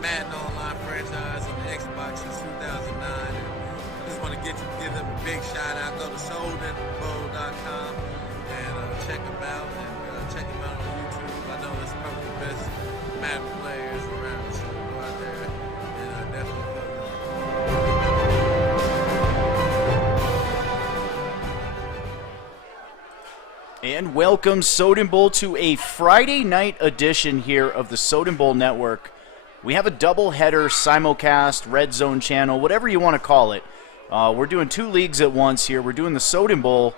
Madden Online franchise on the Xbox since 2009. And I just want to give them a big shout out. Go to SodenBowl.com and check them out and check them out on YouTube. I know that's probably the best Madden players around, so go out there and definitely follow them. And welcome, Soden Bowl, to a Friday night edition here of the Soden Bowl Network. We have a double-header, simulcast, red zone channel, whatever you want to call it. We're doing two leagues at once here. We're doing the Soden Bowl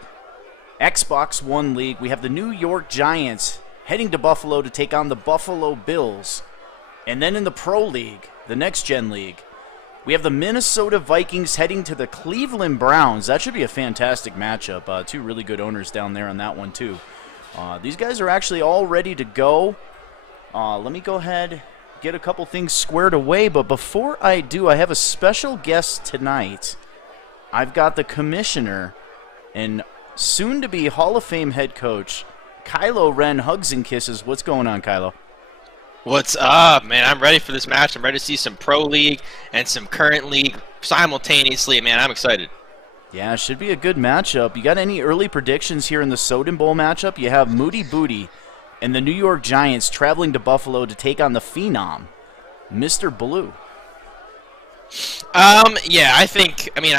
Xbox One League. We have the New York Giants heading to Buffalo to take on the Buffalo Bills. And then in the Pro League, the Next Gen League, we have the Minnesota Vikings heading to the Cleveland Browns. That should be a fantastic matchup. Two really good owners down there on that one, too. These guys are actually all ready to go. Let me go ahead, get a couple things squared away. But before I do, I have a special guest tonight. I've got the commissioner and soon-to-be Hall of Fame head coach, Kylo Wren. Hugs and kisses. What's going on, Kylo? What's up, man? I'm ready for this match. I'm ready to see some Pro League and some Current League simultaneously, man. I'm excited. Yeah, it should be a good matchup. You got any early predictions here in the Soden Bowl matchup? You have Moody Booty and the New York Giants traveling to Buffalo to take on the Phenom, Mr. Blue. Yeah, I've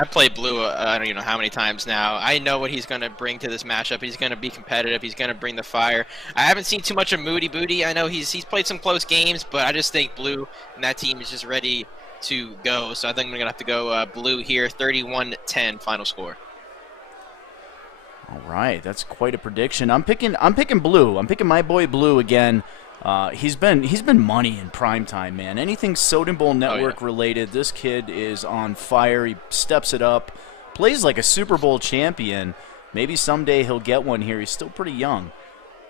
played Blue I don't even know how many times now. I know what he's going to bring to this matchup. He's going to be competitive. He's going to bring the fire. I haven't seen too much of Moody Booty. I know he's played some close games, but I just think Blue and that team is just ready to go. So I think I'm going to have to go Blue here, 31-10 final score. All right, that's quite a prediction. I'm picking Blue. I'm picking my boy Blue again. He's been money in primetime, man. Anything Soden Bowl Network related, this kid is on fire. He steps it up, plays like a Super Bowl champion. Maybe someday he'll get one here. He's still pretty young.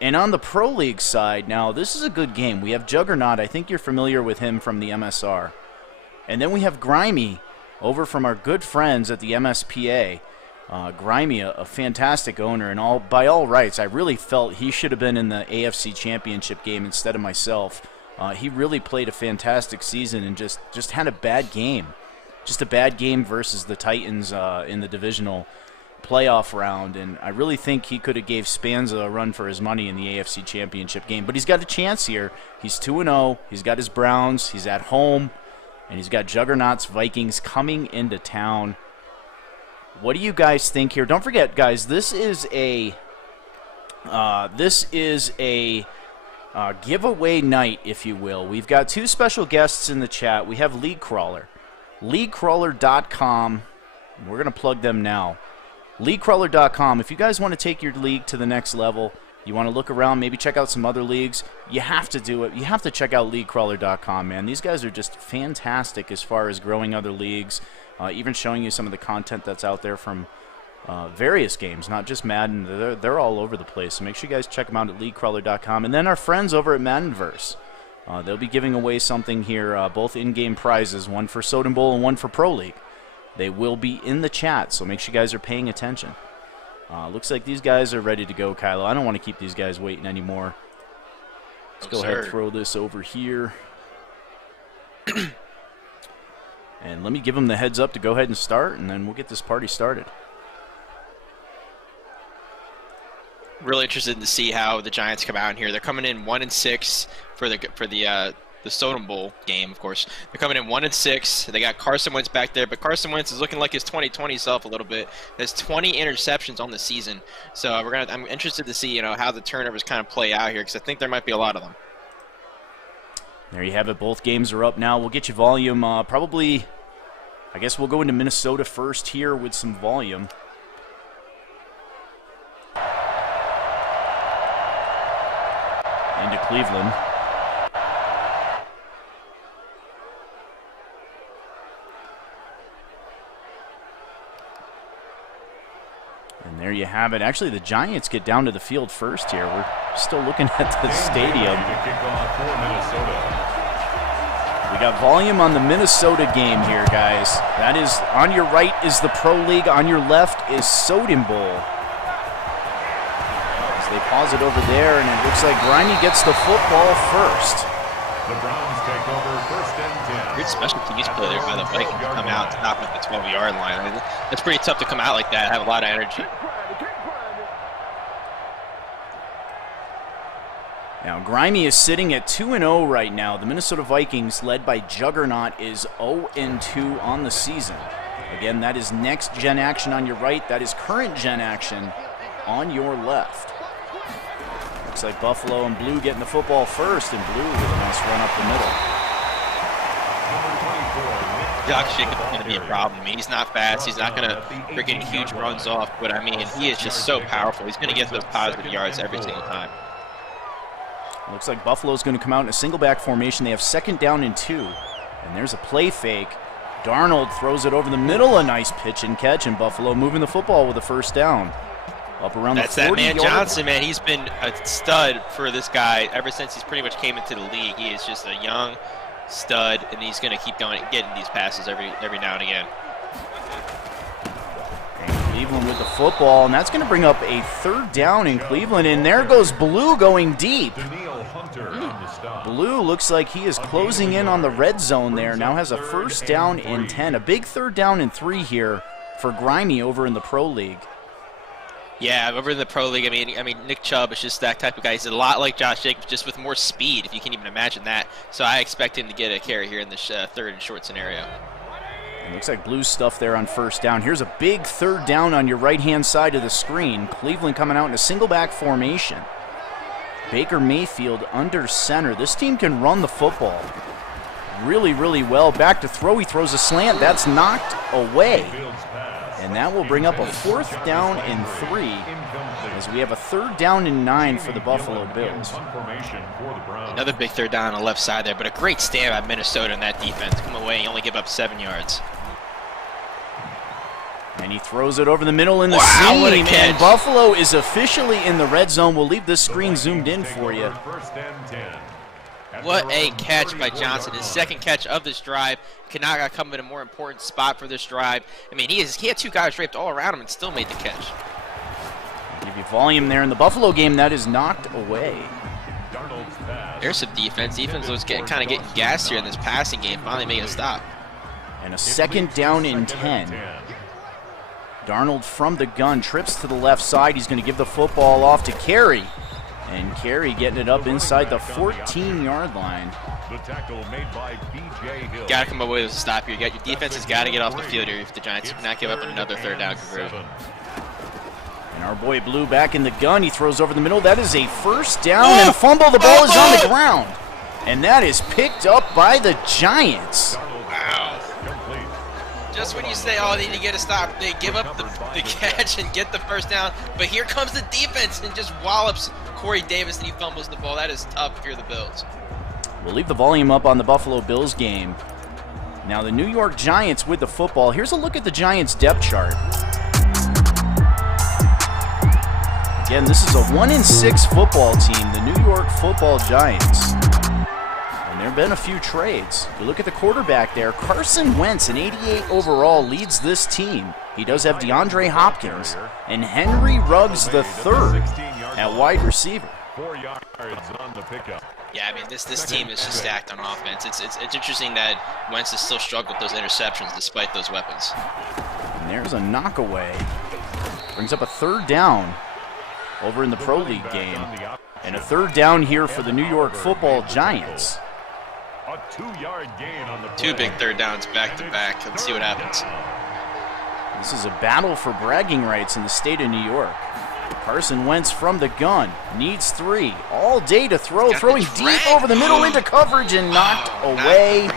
And on the Pro League side, now this is a good game. We have Juggernaut. I think you're familiar with him from the MSR. And then we have Grimy over from our good friends at the MSPA. Grimy, a fantastic owner, and by all rights, I really felt he should have been in the AFC Championship game instead of myself. He really played a fantastic season and just had a bad game. Just a bad game versus the Titans in the divisional playoff round, and I really think he could have gave Spanza a run for his money in the AFC Championship game. But he's got a chance here. He's 2-0. He's got his Browns. He's at home, and he's got Juggernaut's Vikings coming into town. What do you guys think here? Don't forget, guys, this is a giveaway night, if you will. We've got two special guests in the chat. We have League Crawler, leaguecrawler.com. We're going to plug them now. leaguecrawler.com. If you guys want to take your league to the next level, you want to look around, maybe check out some other leagues, you have to do it. You have to check out leaguecrawler.com, man. These guys are just fantastic as far as growing other leagues. Even showing you some of the content that's out there from various games, not just Madden. They're all over the place. So make sure you guys check them out at leaguecrawler.com. And then our friends over at Maddenverse. They'll be giving away something here, both in-game prizes, one for Soden Bowl and one for Pro League. They will be in the chat, so make sure you guys are paying attention. Looks like these guys are ready to go, Kylo. I don't want to keep these guys waiting anymore. Let's go ahead and throw this over here. And let me give them the heads up to go ahead and start, and then we'll get this party started. Really interested to see how the Giants come out in here. They're coming in 1-6 for the Soden Bowl game, of course. They're coming in 1-6. They got Carson Wentz back there, but Carson Wentz is looking like his 2020 self a little bit. There's 20 interceptions on the season, so I'm interested to see how the turnovers kind of play out here, because I think there might be a lot of them. There you have it. Both games are up now. We'll get you volume. Probably, I guess we'll go into Minnesota first here with some volume. Into Cleveland. And there you have it. Actually, the Giants get down to the field first here. We're still looking at the stadium. We got volume on the Minnesota game here, guys. That is, on your right is the Pro League. On your left is Soden Bowl. As they pause it over there, and it looks like Grimy gets the football first. The Browns take Good special teams play there by the Vikings to come out and stop at the 12-yard line. I mean, that's pretty tough to come out like that, have a lot of energy. Now, Grimy is sitting at 2-0 right now. The Minnesota Vikings, led by Juggernaut, is 0-2 on the season. Again, that is next-gen action on your right. That is current-gen action on your left. Looks like Buffalo and Blue getting the football first, and Blue with a nice run up the middle. Josh Jacobs is going to be a problem. I mean, he's not fast. He's not going to freaking huge runs off. But, I mean, he is just so powerful. He's going to get those positive yards every single time. Looks like Buffalo's going to come out in a single back formation. They have 2nd down and 2. And there's a play fake. Darnold throws it over the middle. A nice pitch and catch. And Buffalo moving the football with a 1st down. Up around the 40-yard line. That's that man Johnson, man. He's been a stud for this guy ever since he's pretty much came into the league. He is just a young stud, and he's going to keep going, getting these passes every now and again. Cleveland with the football, and that's going to bring up a 3rd down in Cleveland, and there goes Blue going deep. Blue looks like he is closing in on the red zone there, now has a 1st down and 10. A big 3rd down and 3 here for Grimy over in the Pro League. Yeah, over in the Pro League, I mean, Nick Chubb is just that type of guy. He's a lot like Josh Jacobs, just with more speed, if you can even imagine that. So I expect him to get a carry here in this 3rd and short scenario. It looks like Blue's stuff there on 1st down. Here's a big 3rd down on your right-hand side of the screen. Cleveland coming out in a single back formation. Baker Mayfield under center. This team can run the football really, really well. Back to throw. He throws a slant. That's knocked away. And that will bring up a 4th down and 3 as we have a 3rd down and 9 for the Buffalo Bills. Another big 3rd down on the left side there, but a great stand by Minnesota in that defense. Come away and only give up 7 yards. And he throws it over the middle in the seam, what a catch. And Buffalo is officially in the red zone. We'll leave this screen zoomed in for you. What a catch by Johnson. His 2nd catch of this drive. Kanaga come in a more important spot for this drive. I mean, he had 2 guys draped all around him and still made the catch. Give you volume there in the Buffalo game. That is knocked away. There's some defense. Defense was kind of getting gassed here in this passing game. Finally making a stop. And a 2nd down and 10. Darnold from the gun trips to the left side. He's going to give the football off to Carey. And Carey getting it up inside the 14-yard line. The tackle made by B.J. Hill. Got to come away with a stop here. Your defense has got to get off the field here if the Giants cannot give up another 3rd down conversion. And our boy Blue back in the gun. He throws over the middle. That is a 1st down and a fumble. The ball is on the ground. And that is picked up by the Giants. Wow. Just when you say, oh, they need to get a stop, they give up the catch and get the 1st down. But here comes the defense and just wallops Corey Davis and he fumbles the ball. That is tough if you're the Bills. We'll leave the volume up on the Buffalo Bills game. Now the New York Giants with the football. Here's a look at the Giants depth chart. Again, this is a 1-6 football team, the New York Football Giants. And there have been a few trades. You look at the quarterback there. Carson Wentz, an 88 overall, leads this team. He does have DeAndre Hopkins and Henry Ruggs III at wide receiver. 4 yards on the pickup. Yeah, I mean, this team is just stacked on offense. It's interesting that Wentz has still struggled with those interceptions despite those weapons. And there's a knockaway. Brings up a 3rd down over in the Pro League game. And a 3rd down here for the New York Football Giants. A 2-yard gain on the play. 2 big 3rd downs back to back. Let's see what happens. This is a battle for bragging rights in the state of New York. Carson Wentz from the gun, needs 3, all day to throw, throwing deep over the middle into coverage and knocked away.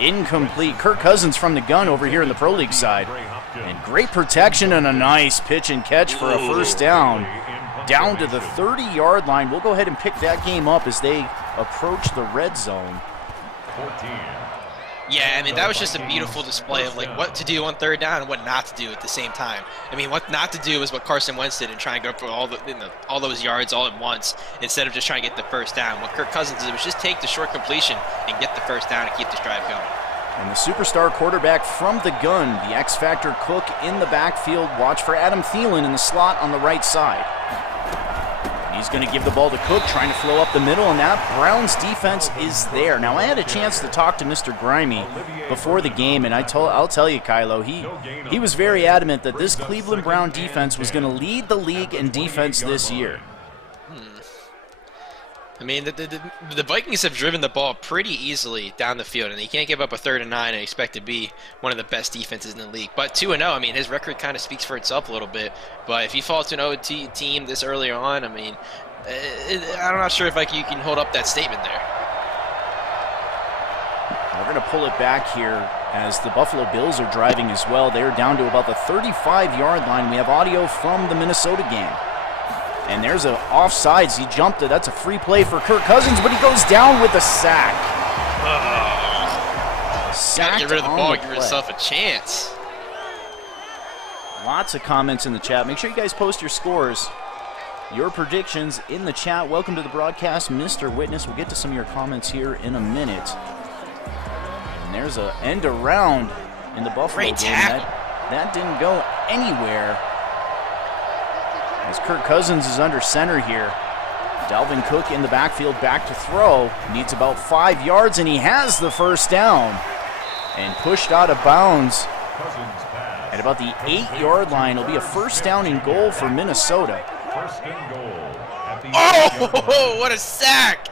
Incomplete. Kirk Cousins from the gun over here in the Pro League side. And great protection and a nice pitch and catch for a 1st down. Down to the 30-yard line. We'll go ahead and pick that game up as they approach the red zone. 14. Yeah, I mean, that was just a beautiful display of, like, what to do on 3rd down and what not to do at the same time. I mean, what not to do is what Carson Wentz did and try and go for all those yards all at once instead of just trying to get the 1st down. What Kirk Cousins did was just take the short completion and get the 1st down and keep this drive going. And the superstar quarterback from the gun, the X-Factor Cook in the backfield. Watch for Adam Thielen in the slot on the right side. He's going to give the ball to Cook, trying to flow up the middle, and that Browns defense is there. Now, I had a chance to talk to Mr. Grimy before the game, and I'll tell you, Kylo, he was very adamant that this Cleveland Brown defense was going to lead the league in defense this year. I mean, the Vikings have driven the ball pretty easily down the field, and you can't give up a 3rd and 9 and expect to be one of the best defenses in the league. But 2-0, I mean, his record kind of speaks for itself a little bit. But if you fall to an 0 team this early on, I mean, I'm not sure if you can hold up that statement there. We're going to pull it back here as the Buffalo Bills are driving as well. They're down to about the 35-yard line. We have audio from the Minnesota game. And there's an offsides. He jumped it. That's a free play for Kirk Cousins, but he goes down with a sack. Gotta get rid of the ball, give yourself a chance. Lots of comments in the chat. Make sure you guys post your scores, your predictions in the chat. Welcome to the broadcast, Mr. Witness. We'll get to some of your comments here in a minute. And there's an end around in the Buffalo game. That didn't go anywhere. As Kirk Cousins is under center here. Dalvin Cook in the backfield, back to throw. Needs about 5 yards, and he has the first down. And pushed out of bounds at about the 8-yard line. It'll be a first down and goal for Minnesota. Oh, what a sack!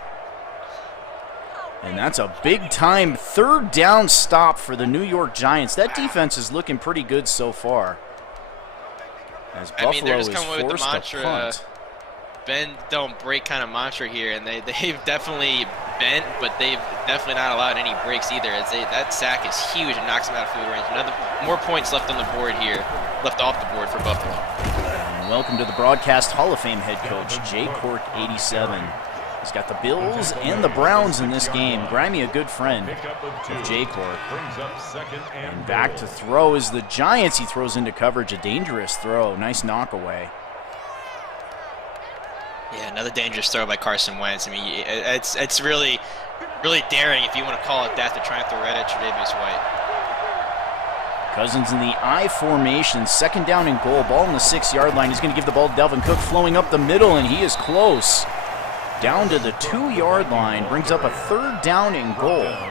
And that's a big-time 3rd down stop for the New York Giants. That defense is looking pretty good so far. As Buffalo they're just is coming with the forced to punt. Bend don't break kind of mantra here, and they've definitely bent, but they've definitely not allowed any breaks either. That sack is huge and knocks them out of field range. More points left on the board here, left off the board for Buffalo. And welcome to the broadcast Hall of Fame head coach, Jay Cork, 87. He's got the Bills and the Browns in this game. Grimy, a good friend of Jay Cork. And back to throw is the Giants. He throws into coverage, a dangerous throw. Nice knockaway. Yeah, another dangerous throw by Carson Wentz. I mean, it's really, really daring, if you want to call it that, to try and throw right at Tre'Davious White. Cousins in the I formation, 2nd down and goal. Ball on the 6-yard line. He's going to give the ball to Dalvin Cook, flowing up the middle, and he is close. Down to the 2-yard line, brings up a 3rd down and goal. All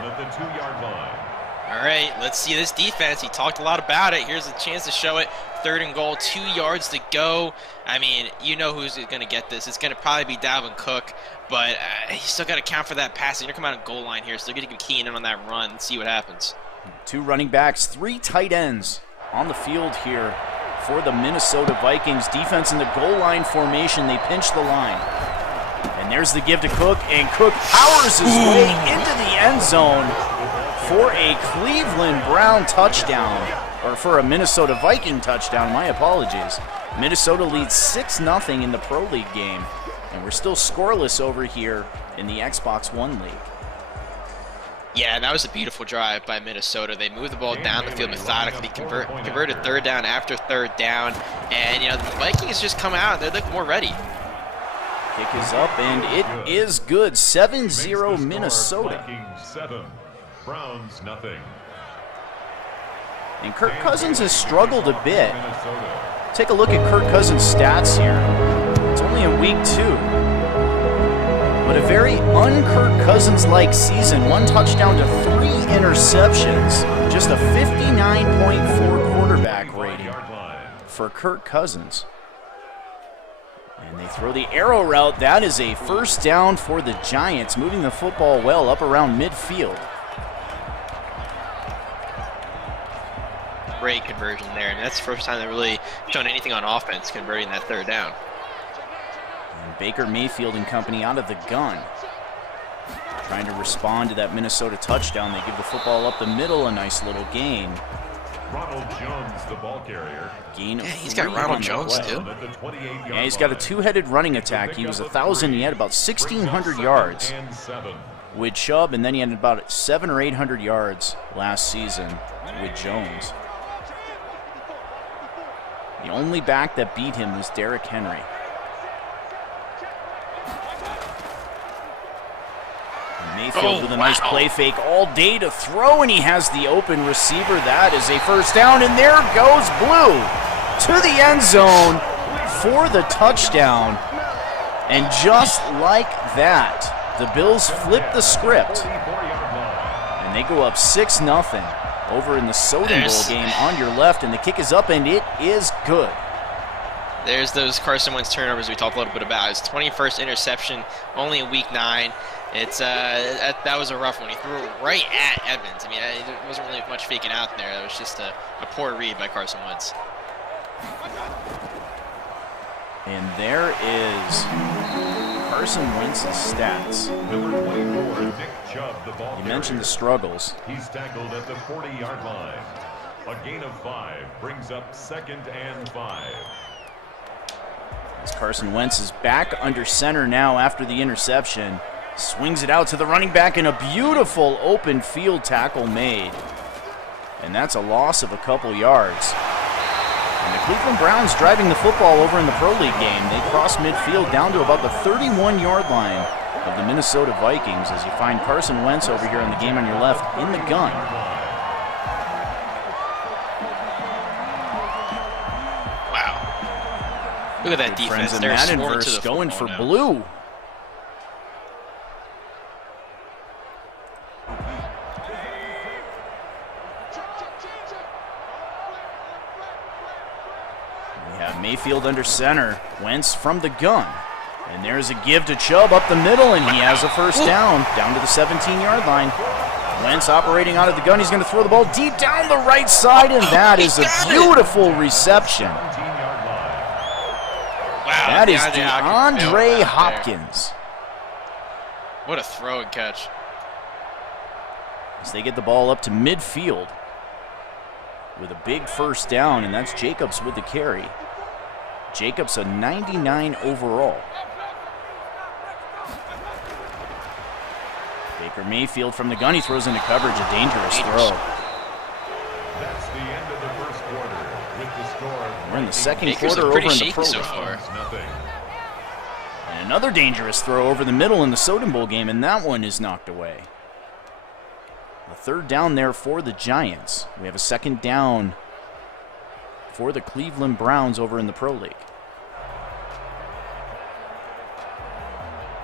right, let's see this defense. He talked a lot about it. Here's a chance to show it. 3rd and goal, 2 yards to go. I mean, you know who's going to get this. It's going to probably be Dalvin Cook, but he's still got to count for that pass. You're going to come out of goal line here, so they're going to key in on that run and see what happens. 2 running backs, 3 tight ends on the field here for the Minnesota Vikings. Defense in the goal line formation. They pinch the line. And there's the give to Cook, and Cook powers his way into the end zone for a Cleveland Brown touchdown, or for a Minnesota Viking touchdown, my apologies. Minnesota leads 6-0 in the Pro League game, and we're still scoreless over here in the Xbox One League. Yeah, that was a beautiful drive by Minnesota. They moved the ball down the field methodically, converted 3rd down after 3rd down, and the Vikings just come out. They look more ready. Kick is up, and it is good. 7-0 Minnesota. Browns nothing. And Kirk Cousins has struggled a bit. Take a look at Kirk Cousins' stats here. It's only in week 2. But a very un-Kirk Cousins-like season. 1 touchdown to 3 interceptions. Just a 59.4 quarterback rating for Kirk Cousins. And they throw the arrow route. That is a first down for the Giants, moving the football well up around midfield. Great conversion there. I mean, that's the first time they've really shown anything on offense converting that 3rd down. And Baker Mayfield and company out of the gun, trying to respond to that Minnesota touchdown. They give the football up the middle, a nice little gain. Ronald Jones, the ball carrier. Gain of he's got Ronald Jones too. Yeah, he's got a 2-headed running attack. He was 1,000. He had about 1,600 yards with Chubb, and then he had about 700 or 800 yards last season with Jones. The only back that beat him was Derrick Henry. And Mayfield with a nice play fake all day to throw, and he has the open receiver. That is a first down, and there goes Blue to the end zone for the touchdown. And just like that, the Bills flip the script. And they go up 6-0 over in the Soden Bowl game on your left. And the kick is up, and it is good. There's those Carson Wentz turnovers we talked a little bit about. His 21st interception, only in Week 9. It's that was a rough one. He threw it right at Evans. I mean, there wasn't really much faking out there. That was just a poor read by Carson Wentz. And there is Carson Wentz's stats. Number 24, Nick Chubb, the ball You mentioned the struggles. He's tackled at the 40-yard line. A gain of 5 brings up 2nd and 5. As Carson Wentz is back under center now after the interception. Swings it out to the running back, and a beautiful open field tackle made. And that's a loss of a couple yards. And the Cleveland Browns driving the football over in the Pro League game. They cross midfield down to about the 31-yard line of the Minnesota Vikings as you find Carson Wentz over here in the game on your left in the gun. Wow. Look at that defense. Friends in They're Maddenverse going for blue. Mayfield under center. Wentz from the gun. And there's a give to Chubb up the middle, and he has a first down to the 17-yard line. Wentz operating out of the gun. He's going to throw the ball deep down the right side, and that is a beautiful reception. Wow, that is DeAndre Hopkins. What a throw and catch. As they get the ball up to midfield with a big first down, and that's Jacobs with the carry. Jacobs a 99 overall. Baker Mayfield from the gun. He throws into coverage, a dangerous throw. That's the end of the first quarter with the score. We're in the second Baker's quarter over in shaky the Pro so League. far. And another dangerous throw over the middle in the Soden Bowl game, and that one is knocked away. A third down there for the Giants. We have a second down for the Cleveland Browns over in the Pro League.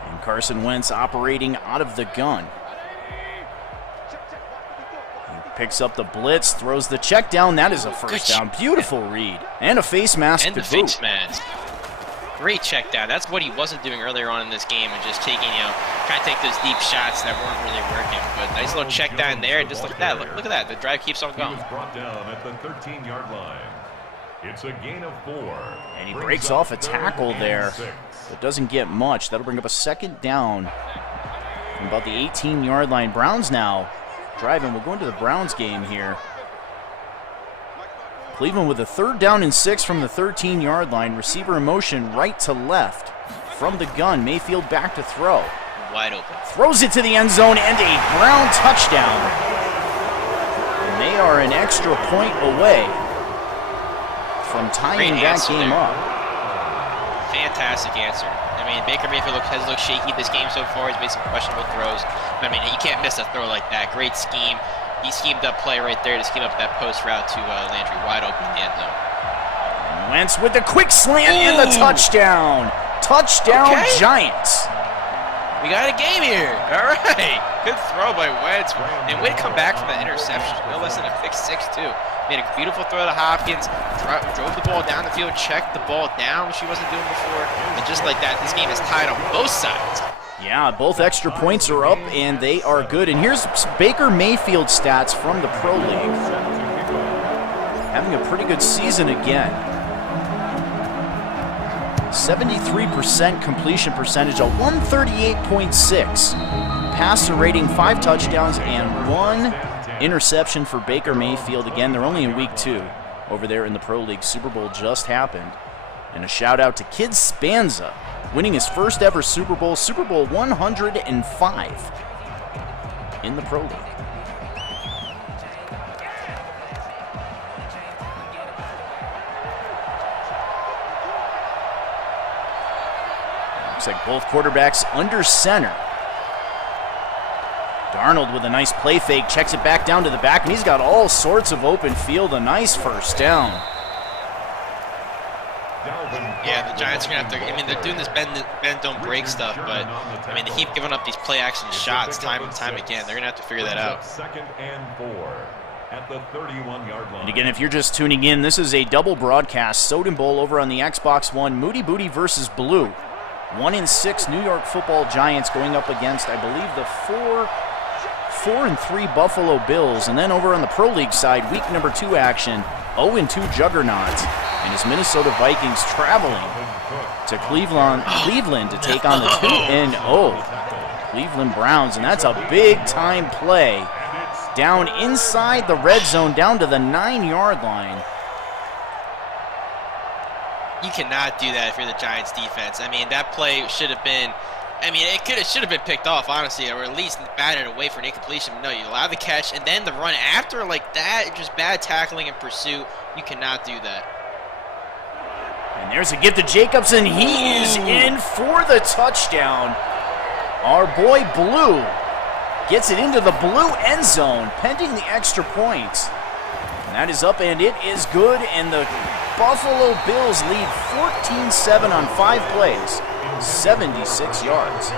And Carson Wentz operating out of the gun. He picks up the blitz, throws the check down. That is a first down. Beautiful read. And a face mask and to the boot. face mask. Great check down. That's what he wasn't doing earlier on in this game, and just taking, kind of take those deep shots that weren't really working. But nice little check down there, and just look at that. Look at that. The drive keeps on going. He was brought down at the 13-yard line. It's a gain of 4. And he breaks off a tackle there, but doesn't get much. That'll bring up a second down from about the 18-yard line. Browns now driving. We'll go into the Browns game here. Cleveland with a third down and 6 from the 13-yard line. Receiver in motion right to left from the gun. Mayfield back to throw. Wide open. Throws it to the end zone and a Brown touchdown. And they are an extra point away from tying that game up. Fantastic answer. I mean, Baker Mayfield has looked shaky this game so far. He's made some questionable throws. But, I mean, you can't miss a throw like that. Great scheme. He schemed up play right there to scheme up that post route to Landry, wide open in the end zone. And Wentz with the quick slant and the touchdown. Touchdown, okay. Giants. We got a game here. All right. Good throw by Wentz. And way to come back from that interception. No less than a pick 6, too. Made a beautiful throw to Hopkins. Drove the ball down the field, checked the ball down, which she wasn't doing before. And just like that, this game is tied on both sides. Yeah, both extra points are up, and they are good. And here's Baker Mayfield stats from the Pro League. Having a pretty good season again. 73% completion percentage, a 138.6. Passer rating, 5 touchdowns, and 1 interception for Baker Mayfield. Again, they're only in week 2 over there in the Pro League. Super Bowl just happened. And a shout out to Kid Spanza, winning his first ever Super Bowl 105 in the Pro League. Looks like both quarterbacks under center. Darnold with a nice play fake, checks it back down to the back, and he's got all sorts of open field. A nice first down. Yeah, the Giants are going to have to, I mean, they're doing this bend don't break stuff, but, I mean, they keep giving up these play action shots time and time again. They're going to have to figure that out. 2nd and 4 at the 31-yard line. And again, if you're just tuning in, this is a double broadcast. Soden Bowl over on the Xbox One. Moody Booty versus Blue. 1-6 New York Football Giants going up against, I believe, the 4-3 Buffalo Bills. And then over on the Pro League side, week number 2 action, 0-2 Juggernaut. And his Minnesota Vikings traveling to Cleveland to take on the 2-0 Cleveland Browns. And that's a big-time play. Down inside the red zone, down to the 9-yard line. You cannot do that if you're the Giants defense. I mean, that play should have been, I mean, should have been picked off, honestly, or at least batted away for an incompletion. No, you allow the catch, and then the run after like that, just bad tackling and pursuit. You cannot do that. And there's a give to Jacobson. He is in for the touchdown. Our boy Blue gets it into the blue end zone, pending the extra point. And that is up, and it is good, and the Buffalo Bills lead 14-7 on 5 plays, 76 yards.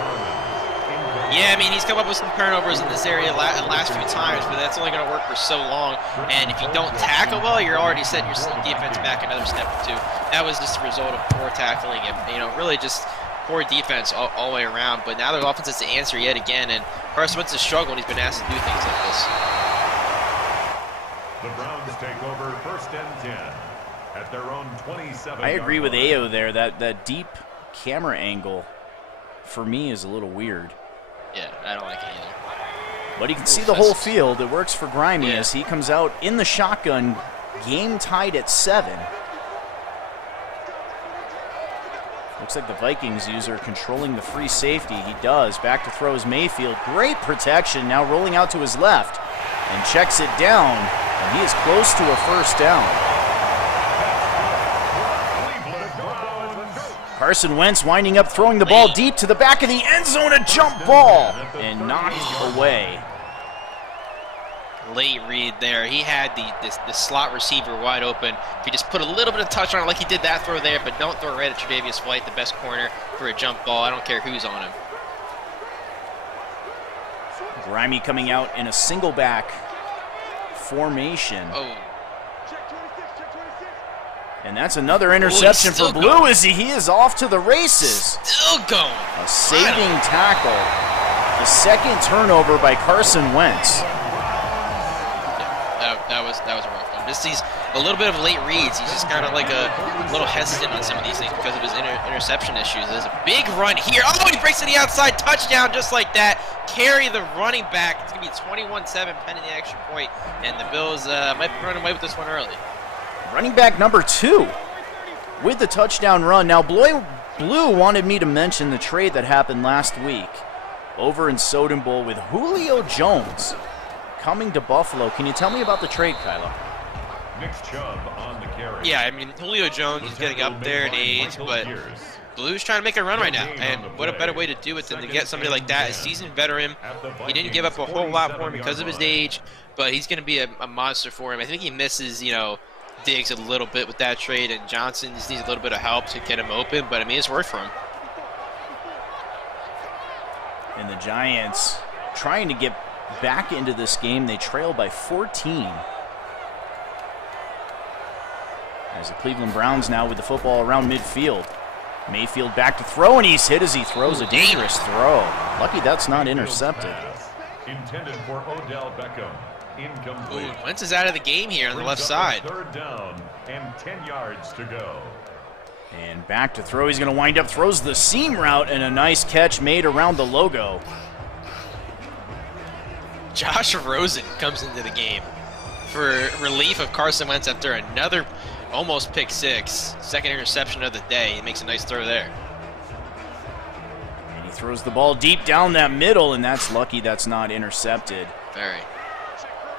Yeah, I mean, he's come up with some turnovers in this area last few times, but that's only going to work for so long. And if you don't tackle well, you're already setting your defense back another step or two. That was just a result of poor tackling and, you know, really just poor defense all the way around. But now their offense has to answer yet again, and Carson Wentz has struggled. He's been asked to do things like this. The Browns take over 1st and 10 at their own 27. I agree with Ayo there. That deep camera angle, for me, is a little weird. Yeah, I don't like it either. But you can see the whole field. It works for Grimy as he comes out in the shotgun, game tied at 7. Looks like the Vikings user controlling the free safety. He does. Back to throw is Mayfield. Great protection. Now rolling out to his left and checks it down. And he is close to a first down. Carson Wentz winding up, throwing the ball deep to the back of the end zone, a jump ball, and knocked away. Late read there. He had the slot receiver wide open. If you just put a little bit of touch on it, like he did that throw there, but don't throw it right at Tre'Davious White, the best corner for a jump ball. I don't care who's on him. Grimy coming out in a single back formation. Oh. And that's another interception for Blue as he is off to the races. Still going. A saving tackle. The second turnover by Carson Wentz. Yeah, that was a rough one. Just these a little bit of late reads. He's just kind of like a little hesitant on some of these things because of his interception issues. There's a big run here. Oh, he breaks to the outside. Touchdown just like that. Carry the running back. It's going to be 21-7 pending the extra point. And the Bills might be running away with this one early. Running back number 2 with the touchdown run. Now, Blue wanted me to mention the trade that happened last week over in Soden Bowl with Julio Jones coming to Buffalo. Can you tell me about the trade, Kylo? Nick Chubb on the carry. Yeah, I mean, Julio Jones is getting up there in age, but Blue's trying to make a run right now. And what a better way to do it than to get somebody like that, a seasoned veteran. He didn't give up a whole lot for him because of his age, but he's going to be a monster for him. I think he misses, you know, Diggs a little bit with that trade, and Johnson just needs a little bit of help to get him open, but I mean, it's worked for him. And the Giants trying to get back into this game. They trail by 14. As the Cleveland Browns now with the football around midfield. Mayfield back to throw, and he's hit as he throws a dangerous throw. Lucky that's not intercepted. Intended for Odell Beckham. Incomplete. Wentz is out of the game here on the left side. 3rd down and 10 yards to go. And back to throw. He's going to wind up, throws the seam route, and a nice catch made around the logo. Josh Rosen comes into the game for relief of Carson Wentz after another almost pick 6. Second interception of the day. He makes a nice throw there. And he throws the ball deep down that middle, and that's lucky that's not intercepted. Very.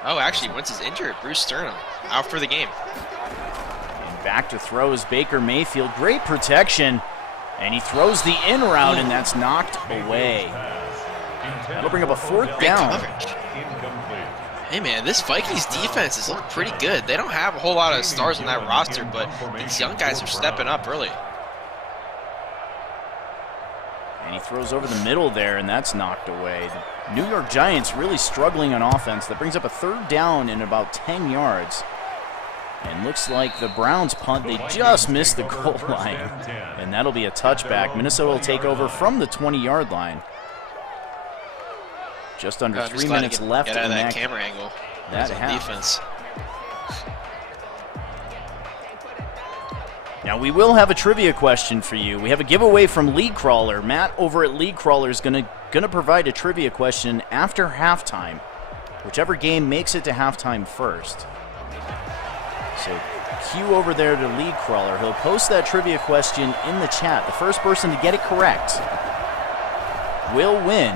Oh, actually, Wentz is injured. Bruce Sternum out for the game. And back to throw is Baker Mayfield. Great protection. And he throws the in route, and that's knocked away. That'll bring up a 4th down. Hey man, this Vikings defense has looked pretty good. They don't have a whole lot of stars on that roster, but these young guys are stepping up early. And he throws over the middle there, and that's knocked away. The New York Giants really struggling on offense. That brings up a 3rd down in about 10 yards. And looks like the Browns punt. They just missed the goal line. And that'll be a touchback. Minnesota will take over from the 20-yard line. Just under 3 minutes left. Get out of that camera angle. That defense. Now we will have a trivia question for you. We have a giveaway from League Crawler. Matt over at League Crawler is gonna provide a trivia question after halftime. Whichever game makes it to halftime first. So cue over there to League Crawler. He'll post that trivia question in the chat. The first person to get it correct will win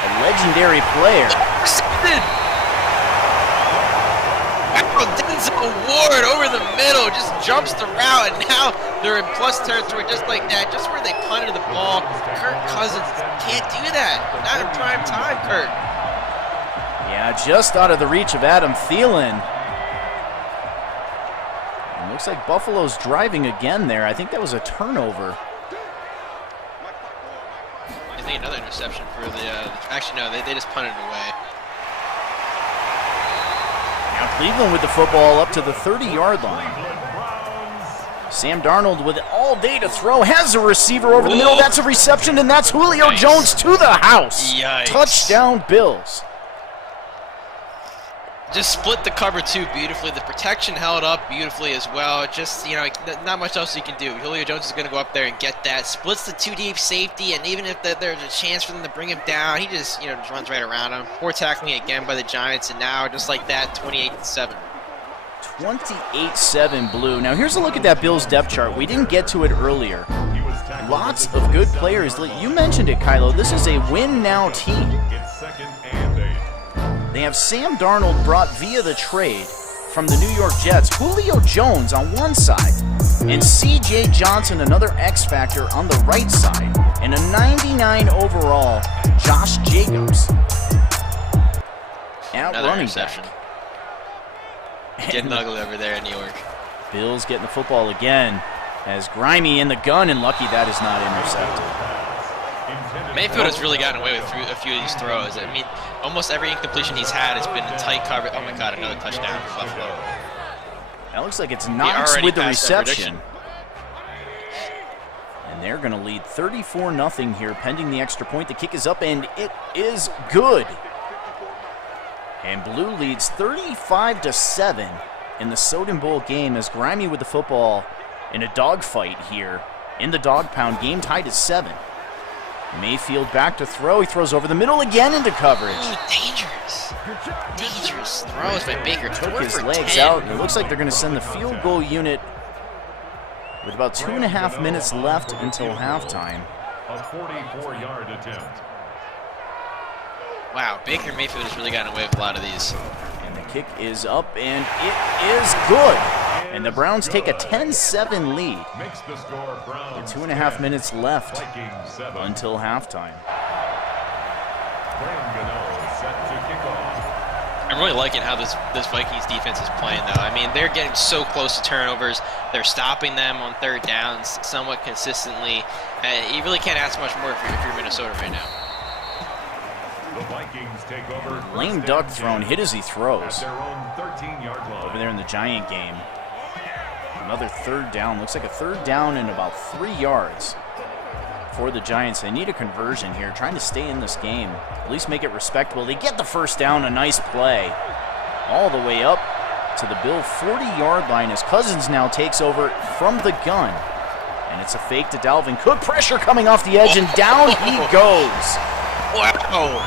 a legendary player. Denzel Ward over the middle, just jumps the route, and now they're in plus territory just like that, just where they punted the ball. Kirk Cousins can't do that. Not in prime time, Kirk. Yeah, just out of the reach of Adam Thielen. It looks like Buffalo's driving again there. I think that was a turnover. I think another interception for the, actually no, they just punted it away. Now Cleveland with the football up to the 30-yard line. Sam Darnold with it all day to throw. Has a receiver over the middle. That's a reception, and that's Julio Jones to the house. Yikes. Touchdown, Bills. Just split the cover two beautifully. The protection held up beautifully as well. Just, you know, not much else you can do. Julio Jones is going to go up there and get that. Splits the 2 deep safety, and even if there's a chance for them to bring him down, he just, you know, just runs right around him. Poor tackling again by the Giants, and now just like that, 28-7. 28-7 Blue. Now here's a look at that Bills depth chart. We didn't get to it earlier. Lots of good players. You mentioned it, Kylo. This is a win-now team. They have Sam Darnold brought via the trade from the New York Jets, Julio Jones on one side, and C.J. Johnson, another X factor, on the right side, and a 99 overall Josh Jacobs at Another running interception. back. Getting ugly over there in New York. Bills getting the football again as Grimy in the gun, and lucky that is not intercepted. Mayfield has really gotten away with a few of these throws. I mean, almost every incompletion he's had has been in tight coverage. Oh my God, another touchdown for Buffalo. That looks like it's Knox with the reception. And they're going to lead 34-0 here, pending the extra point. The kick is up, and it is good. And Blue leads 35-7 in the Soden Bowl game as Grimy with the football in a dogfight here in the dog pound. Game tied at 7. Mayfield back to throw. He throws over the middle again into coverage. Ooh, dangerous. Dangerous throws by Baker. Took his legs out, and it looks like they're going to send the field goal unit with about 2.5 minutes left until halftime. A 44-yard attempt. Wow, Baker Mayfield has really gotten away with a lot of these. And the kick is up, and it is good. And the Browns take a 10-7 lead. Makes the score Browns 2.5 minutes left Vikings 7. until halftime. I'm really liking how this Vikings defense is playing, though. I mean, they're getting so close to turnovers. They're stopping them on third downs somewhat consistently. You really can't ask much more if you're Minnesota right now. The Vikings take over. Lame duck thrown, hit as he throws. Their own 13-yard line. Over there in the Giant game. Another third down. Looks like a third down in about 3 yards for the Giants. They need a conversion here, trying to stay in this game. At least make it respectable. They get the first down, a nice play. All the way up to the Bill 40-yard line as Cousins now takes over from the gun. And it's a fake to Dalvin Cook. Pressure coming off the edge, and down he goes. Wow.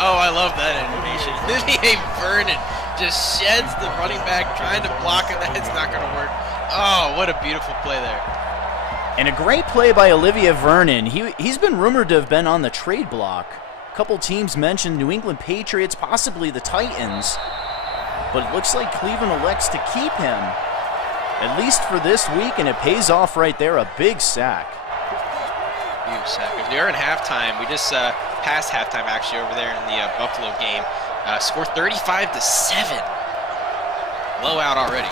Oh, I love that animation. Vivier Vernon just sheds the running back trying to block him. That's not going to work. Oh, what a beautiful play there. And a great play by Olivia Vernon. He's been rumored to have been on the trade block. A couple teams mentioned New England Patriots, possibly the Titans. But it looks like Cleveland elects to keep him, at least for this week, and it pays off right there, a big sack. Huge sack. If we are in halftime, we just past halftime actually over there in the Buffalo game. Score 35-7. Blowout already.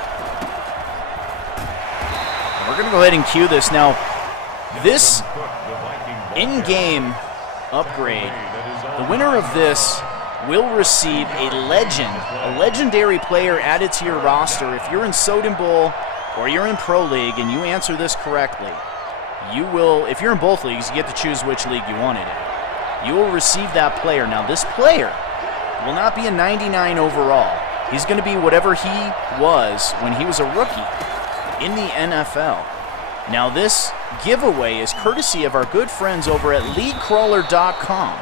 We're going to go ahead and cue this now. This in-game upgrade, the winner of this will receive a legendary player added to your roster. If you're in Soden Bowl or you're in Pro League and you answer this correctly, you will, if you're in both leagues, you get to choose which league you want it in. You will receive that player. Now, this player will not be a 99 overall. He's going to be whatever he was when he was a rookie in the NFL. Now, this giveaway is courtesy of our good friends over at LeagueCrawler.com.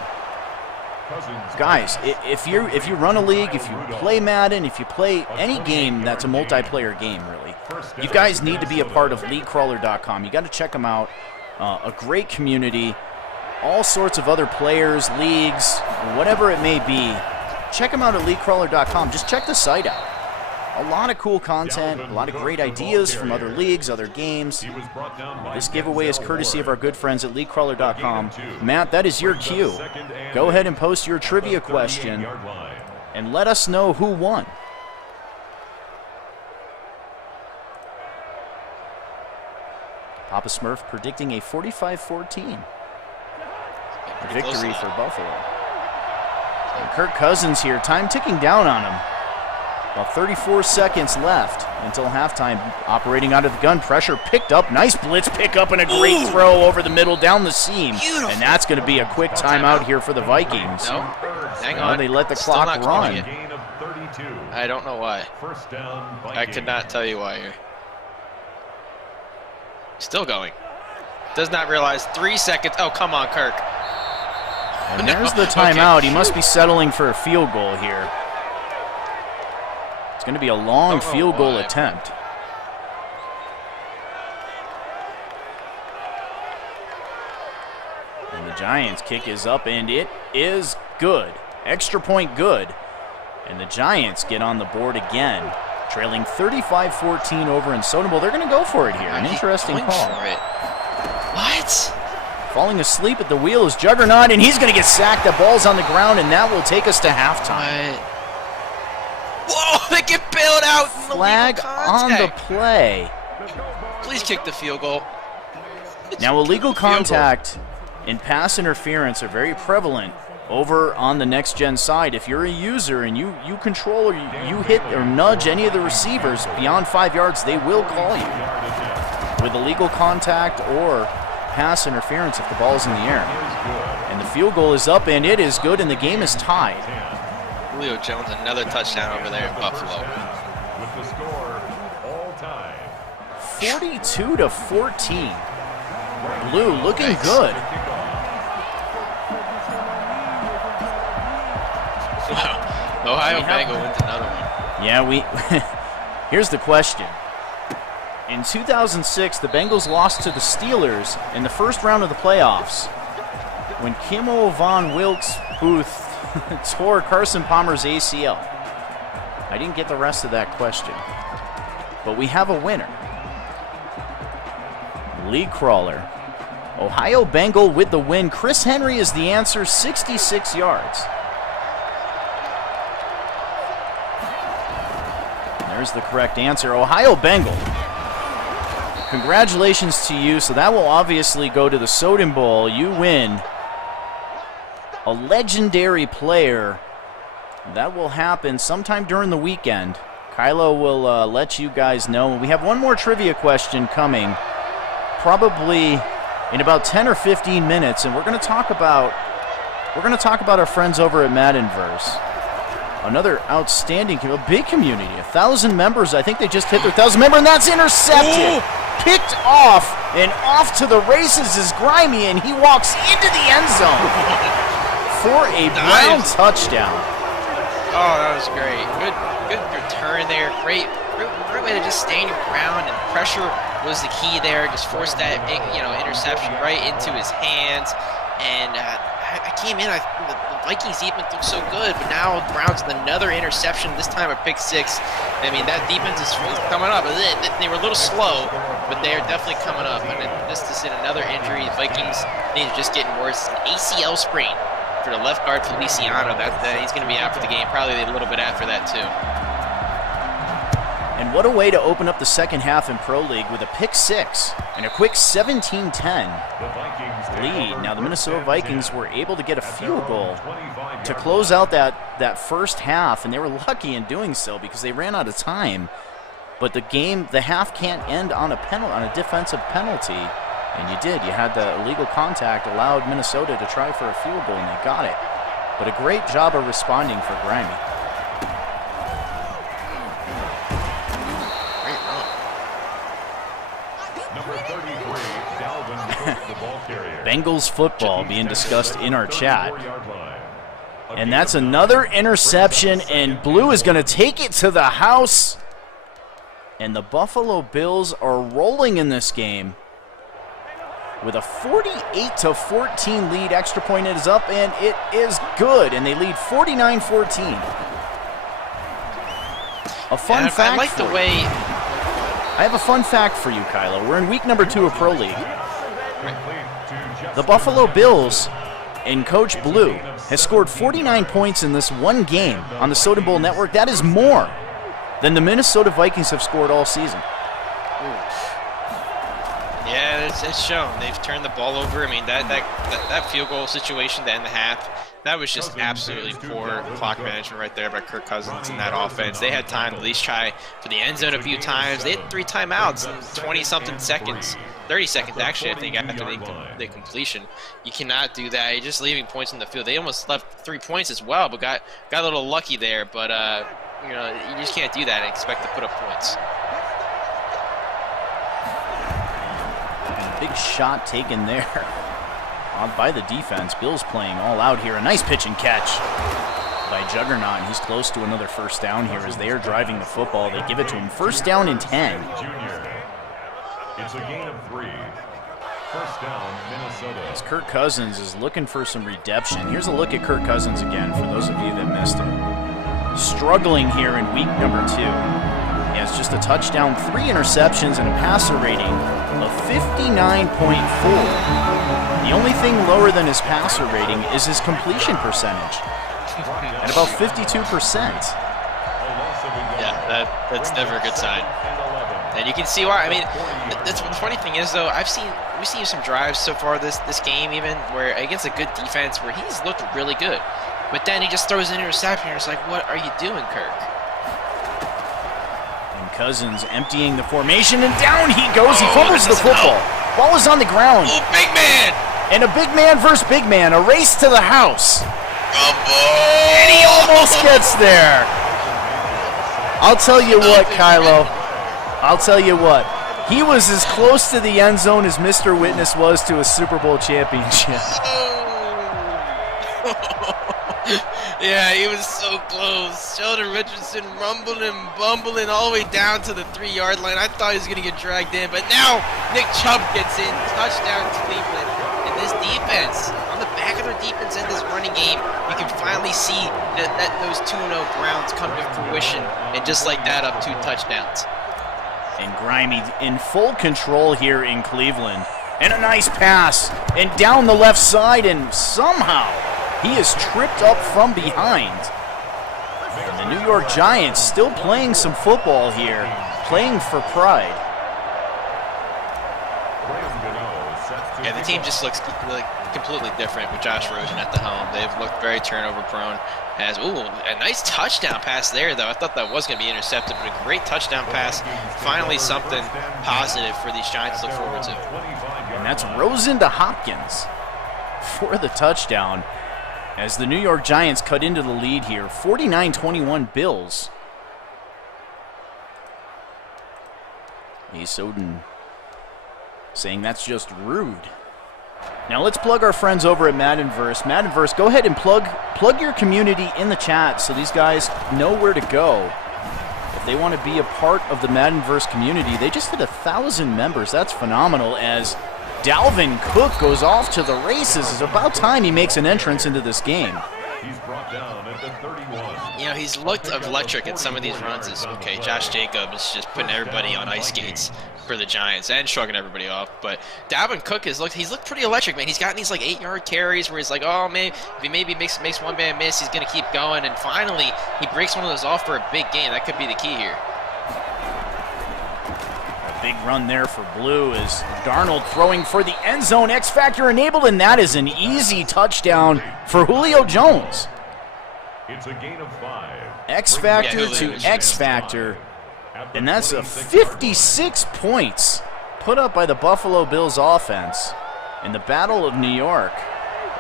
Guys, if you run a league, if you play Madden, if you play any game that's a multiplayer game, really, you guys need to be a part of LeagueCrawler.com. You got to check them out. A great community, all sorts of other players, leagues, whatever it may be. Check them out at LeagueCrawler.com. Just check the site out. A lot of cool content, a lot of great ideas from other leagues, other games. This giveaway is courtesy of our good friends at LeagueCrawler.com. Matt, that is your cue. Go ahead and post your trivia question and let us know who won. Papa Smurf predicting a 45-14 victory for Buffalo. And Kirk Cousins here, time ticking down on him. About 34 seconds left until halftime. Operating out of the gun, pressure picked up. Nice blitz pickup and a great throw over the middle down the seam. Beautiful. And that's going to be a quick timeout here for the Vikings. No, hang on. They let the clock run. I don't know why. I could not tell you why. Still going. Does not realize 3 seconds. Oh, come on, Kirk. And there's the timeout. Okay. He must be settling for a field goal here. It's going to be a long field goal attempt. And the Giants' kick is up, and it is good. Extra point good. And the Giants get on the board again, trailing 35-14 over in Soden Bowl. They're going to go for it here. An interesting call. What? Falling asleep at the wheel is Juggernaut, and he's going to get sacked. The ball's on the ground, and that will take us to halftime. Whoa, they get bailed out. Flag on the play. Please kick the field goal. Now, illegal contact and pass interference are very prevalent over on the next-gen side. If you're a user and you control or you hit or nudge any of the receivers beyond 5 yards, they will call you with illegal contact or pass interference if the ball is in the air. And the field goal is up, and it is good, and the game is tied. Julio Jones, another touchdown over there at Buffalo. With the score all time. 42-14. Blue looking good. Wow. Ohio Bengal wins another one. Yeah, here's the question. In 2006, the Bengals lost to the Steelers in the first round of the playoffs when Kimo Von Wilkes-Booth tore Carson Palmer's ACL. I didn't get the rest of that question. But we have a winner. League Crawler. Ohio Bengal with the win. Chris Henry is the answer, 66 yards. There's the correct answer. Ohio Bengal. Congratulations to you. So that will obviously go to the Soden Bowl. You win a legendary player. That will happen sometime during the weekend. Kylo will let you guys know. We have one more trivia question coming, probably in about 10 or 15 minutes, and we're going to talk about our friends over at Maddenverse. Another outstanding, a big community, 1,000 members. I think they just hit their 1,000 member, and that's intercepted. Ooh. Picked off, and off to the races is Grimy, and he walks into the end zone for a Brown touchdown. Oh, that was great. Good return there. Great way to just stand your ground, and pressure was the key there. Just forced that interception right into his hands. And I came in. The Vikings defense looked so good, but now the Browns with another interception. This time a pick six. I mean, that defense is coming up. They were a little slow, but they are definitely coming up. And this is another injury. The Vikings need to just getting worse. It's an ACL sprain for the left guard Feliciano. That he's going to be out for the game, probably a little bit after that too. And what a way to open up the second half in Pro League with a pick 6 and a quick 17-10 lead. Now the Minnesota Vikings were able to get a field goal to close out that first half, and they were lucky in doing so because they ran out of time. But the half can't end on a defensive penalty, and you did. You had the illegal contact, allowed Minnesota to try for a field goal, and they got it. But a great job of responding for Grimy. Bengals football being discussed in our chat. And that's another interception, and Blue is going to take it to the house. And the Buffalo Bills are rolling in this game with a 48-14 lead. Extra point is up, and it is good, and they lead 49-14. A fun fact. I like the way. I have a fun fact for you, Kylo. We're in week number 2 of Pro League. The Buffalo Bills and Coach Blue has scored 49 points in this one game on the Soden Bowl Network. That is more than the Minnesota Vikings have scored all season. Yeah, it's shown. They've turned the ball over. I mean, that field goal situation to end the half, that was just absolutely poor clock management right there by Kirk Cousins and that offense. They had time to at least try for the end zone a few times. They had 3 timeouts in 20-something seconds. 30 seconds, actually, I think, after the completion. You cannot do that. You're just leaving points in the field. They almost left 3 points as well, but got a little lucky there. But, you know, you just can't do that and expect to put up points. And a big shot taken there by the defense. Bills playing all out here. A nice pitch and catch by Juggernaut. And he's close to another first down here as they are driving the football. They give it to him. First down and 10. It's a gain of 3. First down, Minnesota. As Kirk Cousins is looking for some redemption. Here's a look at Kirk Cousins again for those of you that missed it. Struggling here in week number 2. He has just a touchdown, 3 interceptions, and a passer rating of 59.4. The only thing lower than his passer rating is his completion percentage at about 52%. Yeah, that's never a good sign. And you can see why. I mean, the funny thing is, though, we've seen some drives so far this game, even where against a good defense, where he's looked really good, but then he just throws an interception. And it's like, what are you doing, Kirk? And Cousins emptying the formation, and down he goes. He fumbles the football. Ball is on the ground. Oh, big man! And a big man versus big man, a race to the house. And he almost gets there. I'll tell you what, Kylo. I'll tell you what, he was as close to the end zone as Mr. Witness was to a Super Bowl championship. Yeah, he was so close. Sheldon Richardson rumbling, bumbling all the way down to the 3-yard line. I thought he was going to get dragged in, but now Nick Chubb gets in. Touchdown Cleveland. And this defense, on the back of their defense in this running game, you can finally see that those 2-0 Browns come to fruition, and just like that, up 2 touchdowns. And Grimy in full control here in Cleveland. And a nice pass. And down the left side, and somehow he is tripped up from behind. And the New York Giants still playing some football here, playing for pride. Yeah, the team just looks like completely different with Josh Rosen at the helm. They've looked very turnover prone. A nice touchdown pass there, though. I thought that was going to be intercepted, but a great touchdown pass. Finally something positive for these Giants to look forward to. And that's Rosen to Hopkins for the touchdown as the New York Giants cut into the lead here. 49-21 Bills. Soden saying that's just rude. Now let's plug our friends over at Maddenverse. Maddenverse, go ahead and plug your community in the chat so these guys know where to go. If they want to be a part of the Maddenverse community, they just hit 1,000 members. That's phenomenal as Dalvin Cook goes off to the races. It's about time he makes an entrance into this game. He's brought down at the 31. You know, he's looked electric at some of these runs. Okay, Josh Jacobs is just putting everybody on ice skates for the Giants and shrugging everybody off. But Dalvin Cook he's looked pretty electric, man. He's gotten these like 8-yard carries where he's like, oh man, if he maybe makes one bad miss, he's gonna keep going. And finally, he breaks one of those off for a big game. That could be the key here. Big run there for Blue is Darnold throwing for the end zone. X Factor enabled, and that is an easy touchdown for Julio Jones. It's a gain of 5. X Factor to X Factor, and that's a 56 points put up by the Buffalo Bills offense in the Battle of New York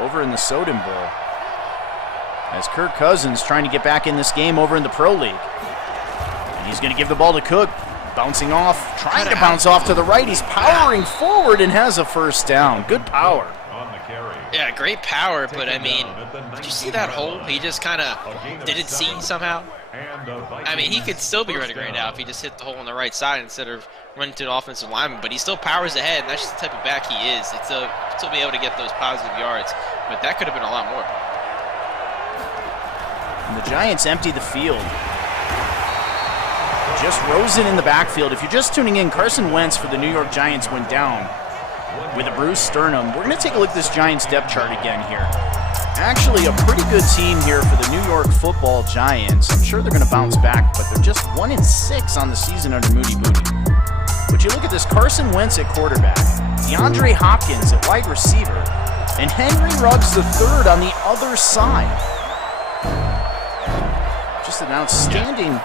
over in the Soden Bowl. As Kirk Cousins trying to get back in this game over in the Pro League. And he's going to give the ball to Cook. Bouncing off, trying to bounce off to the right. He's powering forward and has a first down. Good power. Yeah, great power, but I mean, did you see that hole? He just kind of didn't see somehow. I mean, he could still be running right now if he just hit the hole on the right side instead of running to the offensive lineman, but he still powers ahead, and that's just the type of back he is. It's still be able to get those positive yards, but that could have been a lot more. And the Giants empty the field. Just Rosen in the backfield. If you're just tuning in, Carson Wentz for the New York Giants went down with a bruised sternum. We're going to take a look at this Giants depth chart again here. Actually, a pretty good team here for the New York Football Giants. I'm sure they're going to bounce back, but they're just 1-6 on the season under Moody Moody. But you look at this: Carson Wentz at quarterback, DeAndre Hopkins at wide receiver, and Henry Ruggs III on the other side. Just an outstanding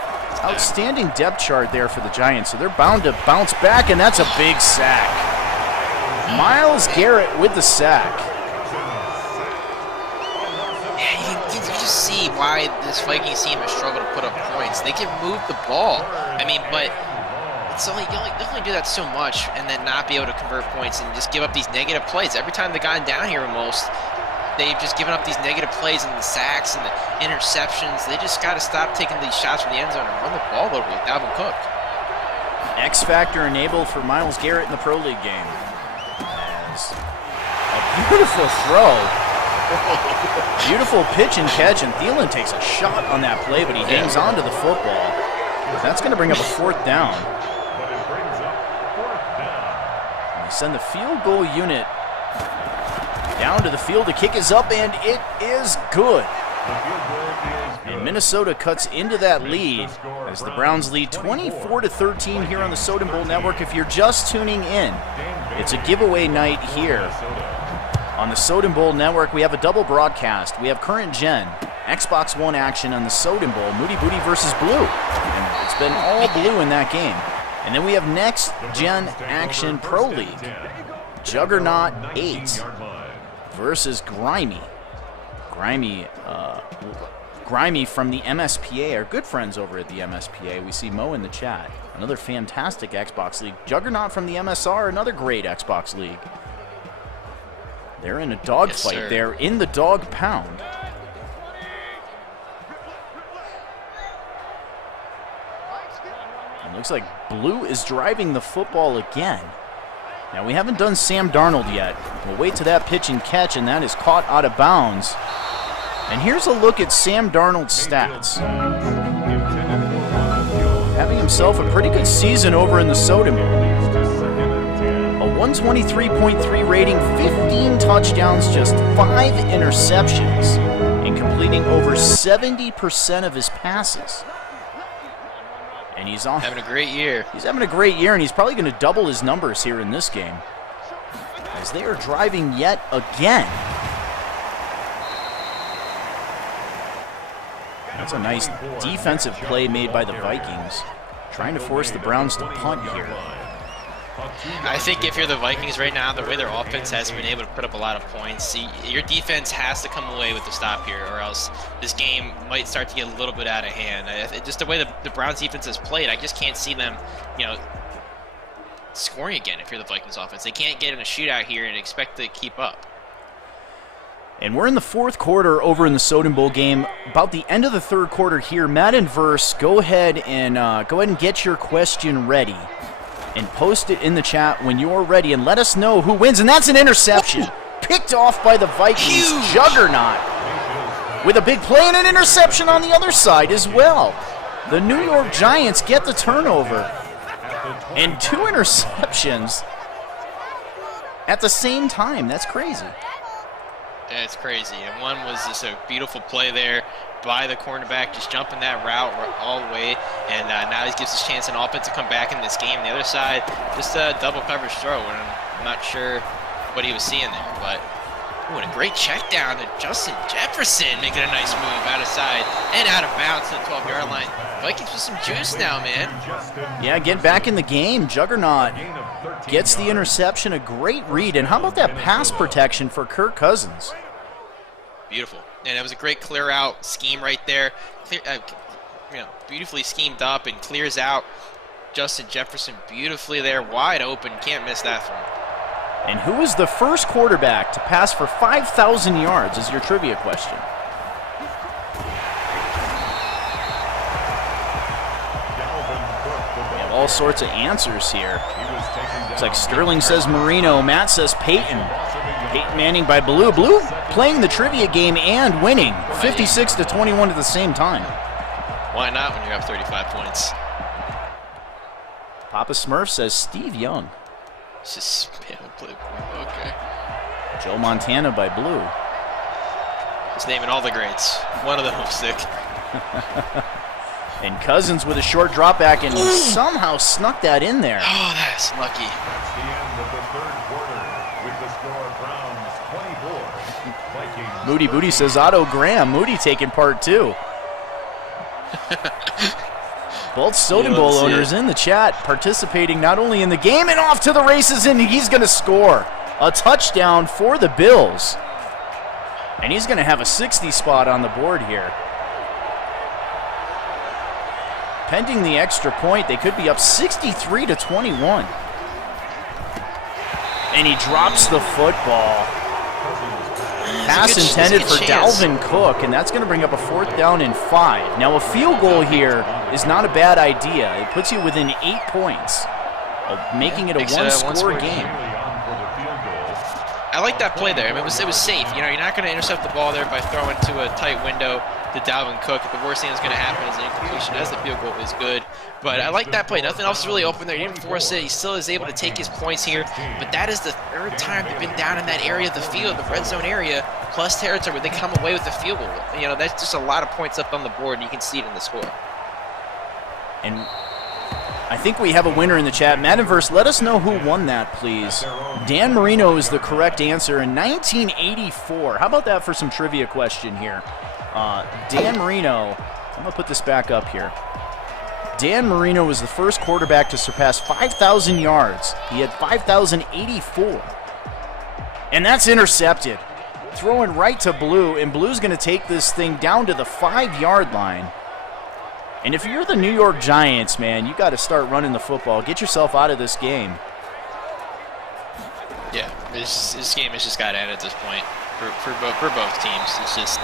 depth chart there for the Giants. So they're bound to bounce back, and that's a big sack. Myles Garrett with the sack. Yeah, you just see why this Vikings team has struggled to put up points. They can move the ball. I mean, but it's they only do that so much and then not be able to convert points and just give up these negative plays. Every time they've gotten down here almost, they've just given up these negative plays and the sacks and the interceptions. They just got to stop taking these shots from the end zone and run the ball over with Dalvin Cook. X Factor enabled for Myles Garrett in the Pro League game. As a beautiful throw. Beautiful pitch and catch, and Thielen takes a shot on that play, but he hangs on to the football. That's going to bring up a 4th down. And they send the field goal unit down to the field. The kick is up, and it is good. And Minnesota cuts into that lead as the Browns lead 24-13 here on the Soden Bowl Network. If you're just tuning in, it's a giveaway night here on the Soden Bowl Network. We have a double broadcast. We have current gen Xbox One action on the Soden Bowl, Moody Booty versus Blue. And it's been all blue in that game. And then we have next gen action Pro League, Juggernaut 8 versus Grimy. Grimy from the MSPA, our good friends over at the MSPA. We see Mo in the chat. Another fantastic Xbox League. Juggernaut from the MSR, another great Xbox League. They're in a dogfight. They're in the dog pound. It looks like Blue is driving the football again. Now, we haven't done Sam Darnold yet. We'll wait to that pitch and catch, and that is caught out of bounds. And here's a look at Sam Darnold's stats. Having himself a pretty good season over in the Soden Bowl. A 123.3 rating, 15 touchdowns, just 5 interceptions, and completing over 70% of his passes. And he's having a great year. He's having a great year, and he's probably going to double his numbers here in this game, as they are driving yet again. That's a nice defensive play made by the Vikings, trying to force the Browns to punt here. I think if you're the Vikings right now, the way their offense has been able to put up a lot of points, your defense has to come away with the stop here, or else this game might start to get a little bit out of hand. Just the way the Browns defense has played, I just can't see them, scoring again if you're the Vikings offense. They can't get in a shootout here and expect to keep up. And we're in the 4th quarter over in the Soden Bowl game. About the end of the 3rd quarter here, Matt and Verse, go ahead and get your question ready and post it in the chat when you're ready, and let us know who wins. And that's an interception, picked off by the Vikings. Juggernaut with a big play and an interception on the other side as well. The New York Giants get the turnover. And 2 interceptions at the same time. That's crazy. Yeah, it's crazy. And one was just a beautiful play there by the cornerback, just jumping that route all the way. And now he gives us a chance on offense to come back in this game. The other side, just a double coverage throw. And I'm not sure what he was seeing there, but what a great check down to Justin Jefferson, making a nice move out of side and out of bounds to the 12-yard line. Vikings with some juice now, man. Yeah, get back in the game. Juggernaut gets the interception, a great read. And how about that pass protection for Kirk Cousins? Beautiful. And it was a great clear out scheme right there. Beautifully schemed up and clears out Justin Jefferson beautifully there, wide open. Can't miss that throw. And who was the first quarterback to pass for 5,000 yards is your trivia question. We have all sorts of answers here. Looks like Sterling says Marino, Matt says Peyton. Peyton Manning by Blue. Blue playing the trivia game and winning 56-21 at the same time. Why not when you have 35 points? Papa Smurf says Steve Young. It's just, okay. Joe Montana by Blue. Just naming all the greats. One of them was sick. And Cousins with a short drop back and somehow snuck that in there. Oh, that's lucky. That's the end of the third quarter with the score Browns 24, Vikings. Moody Booty says Otto Graham. Moody taking part too. Both Soden Bowl owners in the chat participating not only in the game and off to the races, and he's going to score a touchdown for the Bills. And he's going to have a 60 spot on the board here. Pending the extra point, they could be up 63-21. And he drops the football. Pass intended for Dalvin Cook, and that's going to bring up a 4th down and 5. Now, a field goal here is not a bad idea. It puts you within 8 points of making it a one-score game. I like that play there. I mean, it was safe. You know, you're not going to intercept the ball there by throwing to a tight window to Dalvin Cook. The worst thing that's going to happen is an incompletion, as the field goal is good. But I like that play. Nothing else is really open there. He didn't force it. He still is able to take his points here. But that is the 3rd time they've been down in that area of the field, the red zone area, plus territory, where they come away with the field goal. You know, that's just a lot of points up on the board, and you can see it in the score. And I think we have a winner in the chat. Madiverse, let us know who won that, please. Dan Marino is the correct answer in 1984. How about that for some trivia question here? Dan Marino, I'm going to put this back up here. Dan Marino was the first quarterback to surpass 5,000 yards. He had 5,084. And that's intercepted. Throwing right to Blue, and Blue's going to take this thing down to the 5-yard line. And if you're the New York Giants, man, you got to start running the football. Get yourself out of this game. Yeah, this game has just got to end at this point for both teams. It's just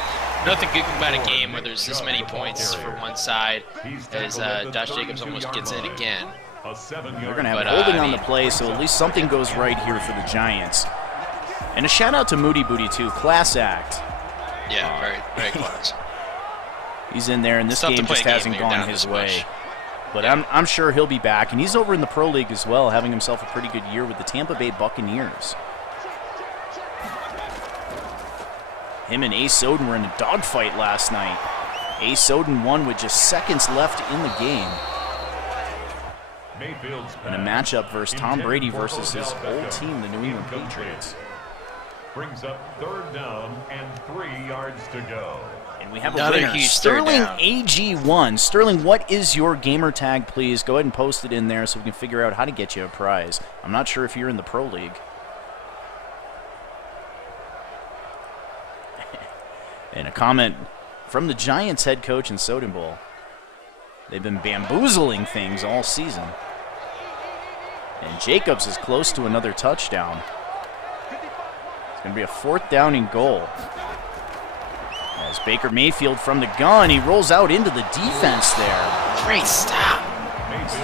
nothing good about a game where there's this many points for one side, as Josh Jacobs almost gets it again. They're going to have holding on the play, so at least something goes right here for the Giants. And a shout-out to Moody Booty, too. Class act. Yeah, very, very class. He's in there, and this game just hasn't gone his way. But yeah. I'm sure he'll be back. And he's over in the Pro League as well, having himself a pretty good year with the Tampa Bay Buccaneers. Him and Ace Soden were in a dogfight last night. Ace Soden won with just seconds left in the game. In a matchup versus Tom Brady versus his old team, the New England Patriots. Brings up 3rd down and 3 yards to go. And we have a winner, huge Sterling AG1. Sterling, what is your gamer tag, please? Go ahead and post it in there so we can figure out how to get you a prize. I'm not sure if you're in the Pro League. And a comment from the Giants head coach in Soden Bowl. They've been bamboozling things all season. And Jacobs is close to another touchdown. It's going to be a 4th down and goal. As Baker Mayfield from the gun, he rolls out into the defense there. Great stop.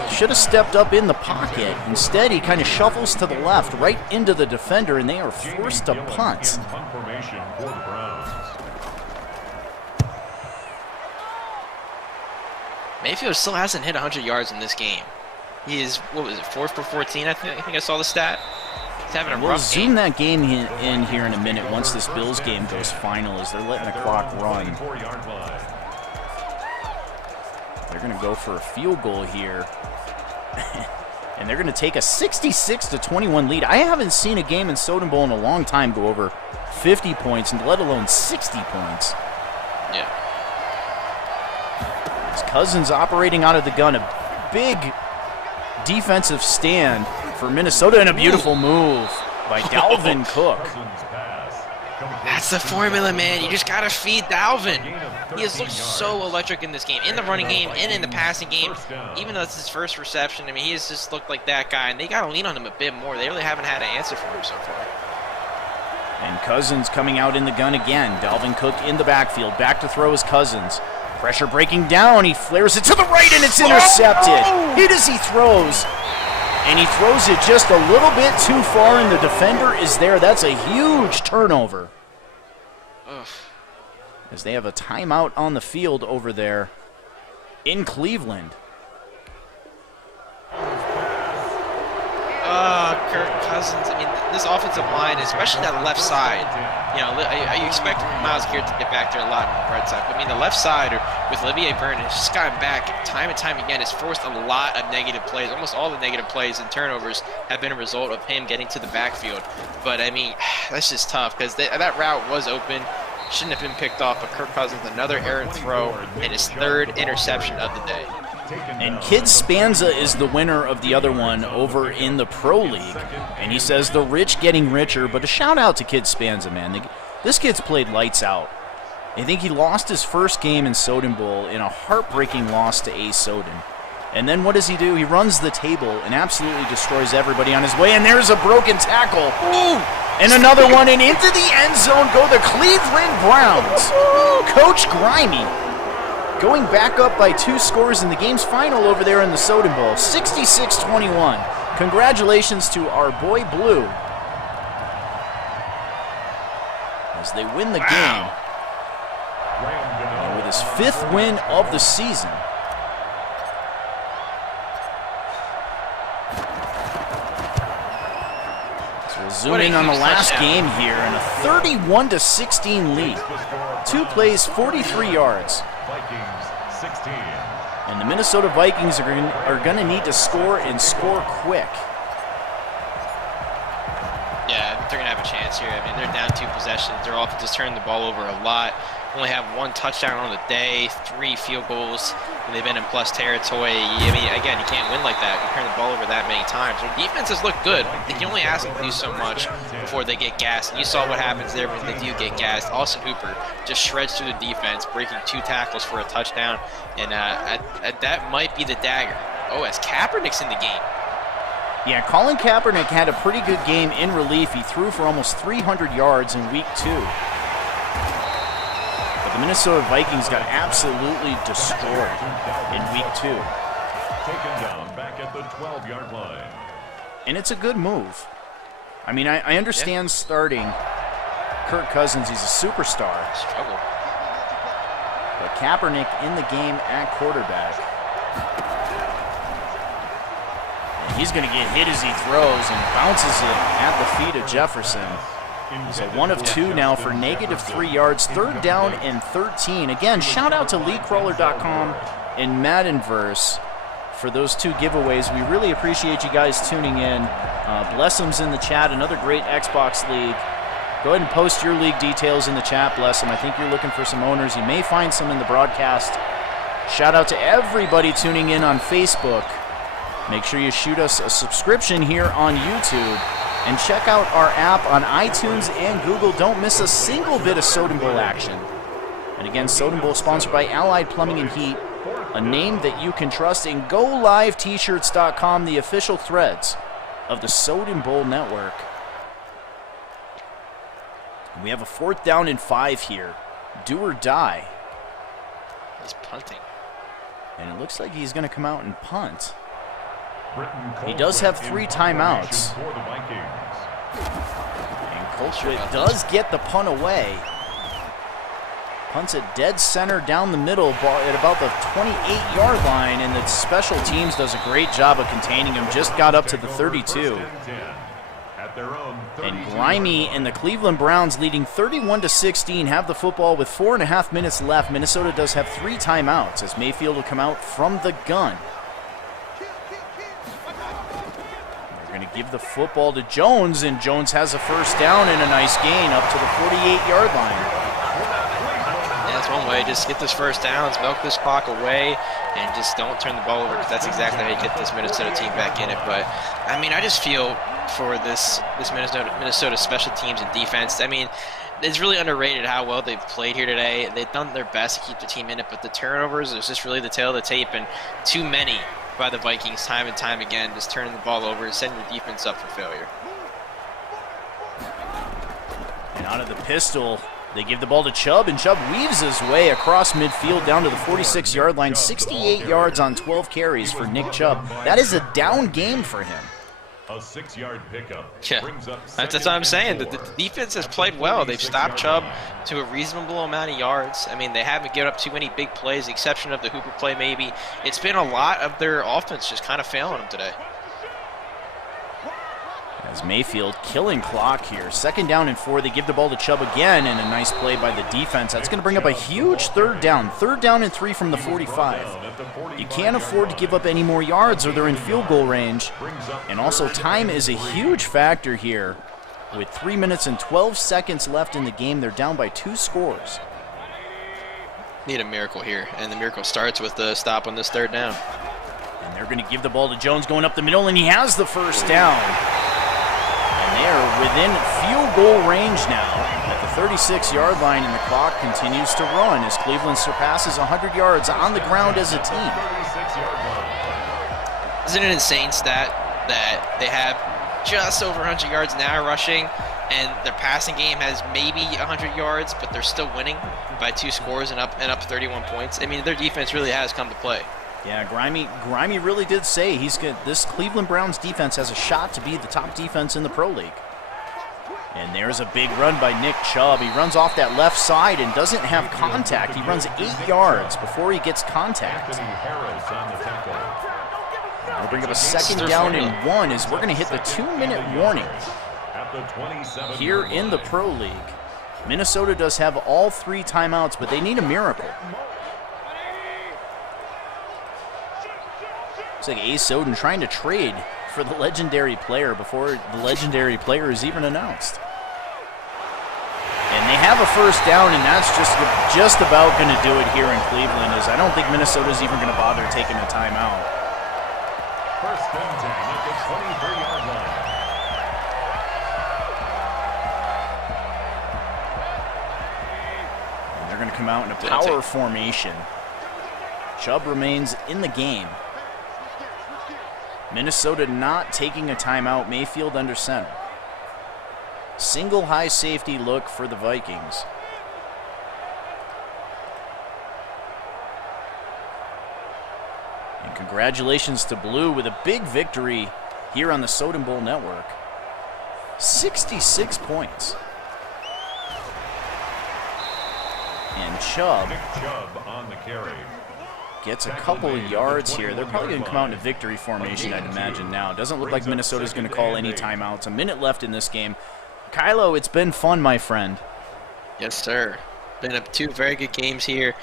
Should have stepped up in the pocket. Instead, he kind of shuffles to the left, right into the defender, and they are forced to punt. Mayfield still hasn't hit 100 yards in this game. He is, what was it, 4 for 14? I think I saw the stat. He's having a we'll rough zoom game. that game in here in a minute once this Bills game goes final, as they're letting the clock run. They're going to go for a field goal here. And they're going to take a 66-21 lead. I haven't seen a game in Soden Bowl in a long time go over 50 points, and let alone 60 points. Yeah. As Cousins operating out of the gun, a big defensive stand for Minnesota, and a beautiful move by Dalvin Cook. That's the formula, man. You just got to feed Dalvin. He has looked so electric in this game, in the running game and in the passing game. Even though it's his first reception, I mean, he has just looked like that guy, and they got to lean on him a bit more. They really haven't had an answer for him so far. And Cousins coming out in the gun again. Dalvin Cook in the backfield. Back to throw is Cousins. Pressure breaking down. He flares it to the right, and it's intercepted. Hit as he throws. And he throws it just a little bit too far, and the defender is there. That's a huge turnover. Ugh. As they have a timeout on the field over there in Cleveland. Kirk Cousins. I mean, this offensive line, especially that left side, you know, you expect Myles Garrett to get back there a lot on the right side. But, I mean, the left side with Olivier Byrne has just gotten back time and time again. Has forced a lot of negative plays. Almost all the negative plays and turnovers have been a result of him getting to the backfield. But, I mean, that's just tough because that route was open. Shouldn't have been picked off, but Kirk Cousins, another errant throw, and his third interception of the day. And Kid Spanza is the winner of the other one over in the Pro League. And he says the rich getting richer, but a shout out to Kid Spanza, man. This kid's played lights out. I think he lost his first game in Soden Bowl in a heartbreaking loss to Ace Soden. And then what does he do? He runs the table and absolutely destroys everybody on his way. And there's a broken tackle. Ooh! And another one, and into the end zone go the Cleveland Browns. Coach Grimy going back up by 2 scores in the game's final over there in the Soden Bowl, 66-21. Congratulations to our boy Blue as they win the game. And with his 5th win of the season. Zooming on the last game here, and a 31-16 lead. 2 plays, 43 yards. And the Minnesota Vikings are going to need to score and score quick. Yeah, they're going to have a chance here. I mean, they're down 2 possessions. Their offense has turned the ball over a lot. Only have 1 touchdown on the day, 3 field goals, and they've been in plus territory. I mean, again, you can't win like that. You turn the ball over that many times. Their defense has looked good. They can only ask them to do so much before they get gassed. And you saw what happens there when they do get gassed. Austin Hooper just shreds through the defense, breaking 2 tackles for a touchdown. And that might be the dagger. Oh, as Kaepernick's in the game. Yeah, Colin Kaepernick had a pretty good game in relief. He threw for almost 300 yards in week 2. The Minnesota Vikings got absolutely destroyed in week 2. Taken down back at the 12-yard line. And it's a good move. I mean, I understand starting Kirk Cousins. He's a superstar. Struggle. But Kaepernick in the game at quarterback. And he's going to get hit as he throws and bounces it at the feet of Jefferson. So 1 of 2 now for -3 yards. 3rd down and 13. Again, shout out to LeagueCrawler.com and Maddenverse for those 2 giveaways. We really appreciate you guys tuning in. Blessum's in the chat, another great Xbox league. Go ahead and post your league details in the chat, Blessum. I think you're looking for some owners. You may find some in the broadcast. Shout out to everybody tuning in on Facebook. Make sure you shoot us a subscription here on YouTube. And check out our app on iTunes and Google. Don't miss a single bit of Soden Bowl action. And again, Soden Bowl sponsored by Allied Plumbing and Heat, a name that you can trust, and GoLiveT-shirts.com, the official threads of the Soden Bowl Network. And we have a 4th down and 5 here. Do or die. He's punting. And it looks like he's going to come out and punt. He does have 3 timeouts. And Colquitt does get the punt away. Punts it dead center down the middle at about the 28-yard line, and the special teams does a great job of containing him. Just got up to the 32. And Grimy and the Cleveland Browns, leading 31-16, have the football with 4.5 minutes left. Minnesota does have 3 timeouts as Mayfield will come out from the gun. They're going to give the football to Jones, and Jones has a first down and a nice gain up to the 48-yard line. That's one way. Just get this first downs, milk this clock away, and just don't turn the ball over, because that's exactly how you get this Minnesota team back in it. But, I mean, I just feel for this Minnesota special teams and defense, I mean, it's really underrated how well they've played here today. They've done their best to keep the team in it, but the turnovers is just really the tail of the tape, and too many by the Vikings time and time again, just turning the ball over and setting your defense up for failure. And out of the pistol, they give the ball to Chubb, and Chubb weaves his way across midfield down to the 46-yard line. 68 yards on 12 carries for Nick Chubb. That is a down game for him. A 6-yard pickup. Yeah, that's what I'm saying. The defense has played well. They've stopped Chubb to a reasonable amount of yards. I mean, they haven't given up too many big plays, the exception of the Hooper play maybe. It's been a lot of their offense just kind of failing them today. As Mayfield killing clock here. 2nd down and 4. They give the ball to Chubb again, and a nice play by the defense. That's going to bring up a huge 3rd down. 3rd down and 3 from the 45. You can't afford to give up any more yards or they're in field goal range. And also time is a huge factor here. With 3 minutes and 12 seconds left in the game, they're down by 2 scores. Need a miracle here, and the miracle starts with the stop on this 3rd down. And they're going to give the ball to Jones going up the middle, and he has the first down. They're within field goal range now at the 36-yard line, and the clock continues to run as Cleveland surpasses 100 yards on the ground as a team. Isn't it an insane stat that they have just over 100 yards now rushing, and their passing game has maybe 100 yards, but they're still winning by 2 scores and up 31 points? I mean, their defense really has come to play. Yeah, Grimy really did say he's good. This Cleveland Browns defense has a shot to be the top defense in the Pro League. And there's a big run by Nick Chubb. He runs off that left side and doesn't have contact. He runs 8 yards before he gets contact. We'll bring up a 2nd down and 1 as we're going to hit the 2-minute warning here in the Pro League. Minnesota does have all 3 timeouts, but they need a miracle. Looks like Ace Soden trying to trade for the legendary player before the legendary player is even announced. And they have a first down, and that's just about going to do it here in Cleveland, as I don't think Minnesota's even going to bother taking a timeout. First and 10 at the 23-yard line. And they're going to come out in a power formation. Chubb remains in the game. Minnesota not taking a timeout. Mayfield under center. Single high safety look for the Vikings. And congratulations to Blue with a big victory here on the Soden Bowl Network. 66 points. And Chubb on the carry. Gets a couple of yards here. They're probably going to come out in a victory formation, I'd imagine now. Doesn't look like Minnesota's going to call any timeouts. A minute left in this game. Kylo, it's been fun, my friend. Yes, sir. Been up 2 very good games here.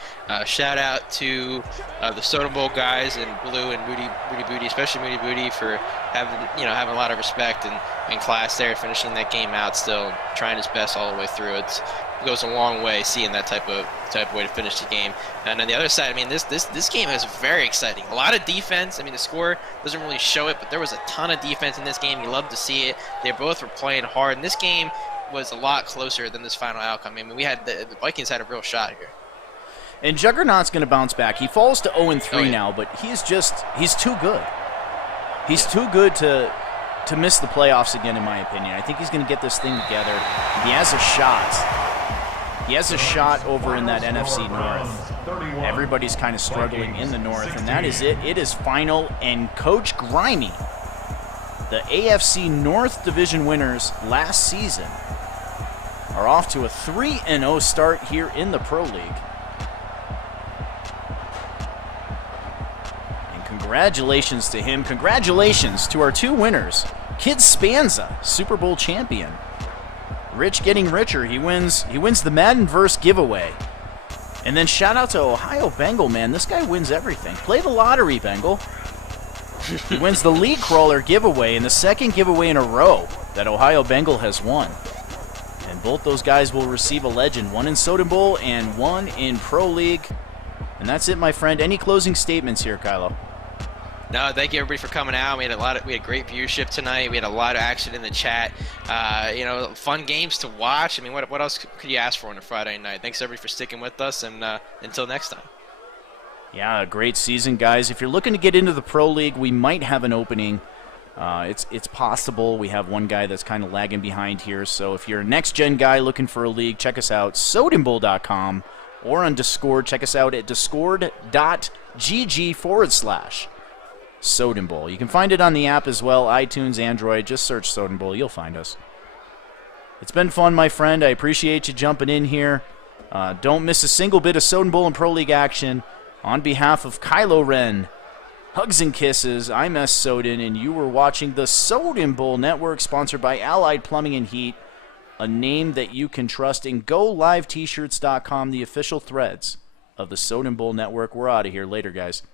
Shout out to the Soden Bowl guys and Blue and Moody Booty, especially Moody Booty, for having a lot of respect and class there, finishing that game out still, trying his best all the way through. It goes a long way seeing that type of way to finish the game. And on the other side, I mean, this game is very exciting. A lot of defense. I mean, the score doesn't really show it, but there was a ton of defense in this game. You love to see it. They both were playing hard, and this game was a lot closer than this final outcome. I mean, the Vikings had a real shot here. And Juggernaut's going to bounce back. He falls to 0-3 now, but he's too good. He's too good to miss the playoffs again, in my opinion. I think he's going to get this thing together. He has a shot. He has a shot over in that NFC North. Everybody's kind of struggling in the North, and that is it. It is final, and Coach Grimy, the AFC North Division winners last season, are off to a 3-0 start here in the Pro League. And congratulations to him. Congratulations to our 2 winners. Kid Spanza, Super Bowl champion. Rich getting richer. He wins the Maddenverse giveaway. And then shout out to Ohio Bengal, man. This guy wins everything. Play the lottery, Bengal. He wins the League Crawler giveaway and the second giveaway in a row that Ohio Bengal has won. And both those guys will receive a legend, one in Soden Bowl and one in Pro League. And that's it, my friend. Any closing statements here, Kylo? No, thank you everybody for coming out. We had great viewership tonight. We had a lot of action in the chat. Fun games to watch. I mean, what else could you ask for on a Friday night? Thanks everybody for sticking with us, and until next time. Yeah, a great season, guys. If you're looking to get into the Pro League, we might have an opening. It's possible. We have one guy that's kind of lagging behind here. So if you're a next-gen guy looking for a league, check us out, sodenbowl.com, or on Discord. Check us out at discord.gg/Soden Bowl. You can find it on the app as well, iTunes, Android. Just search Soden Bowl. You'll find us. It's been fun, my friend. I appreciate you jumping in here. Don't miss a single bit of Soden Bowl and Pro League action. On behalf of Kylo Ren, hugs and kisses, I'm S. Soden, and you were watching the Soden Bowl Network, sponsored by Allied Plumbing and Heat, a name that you can trust, and GoLiveT-shirts.com, the official threads of the Soden Bowl Network. We're out of here. Later, guys.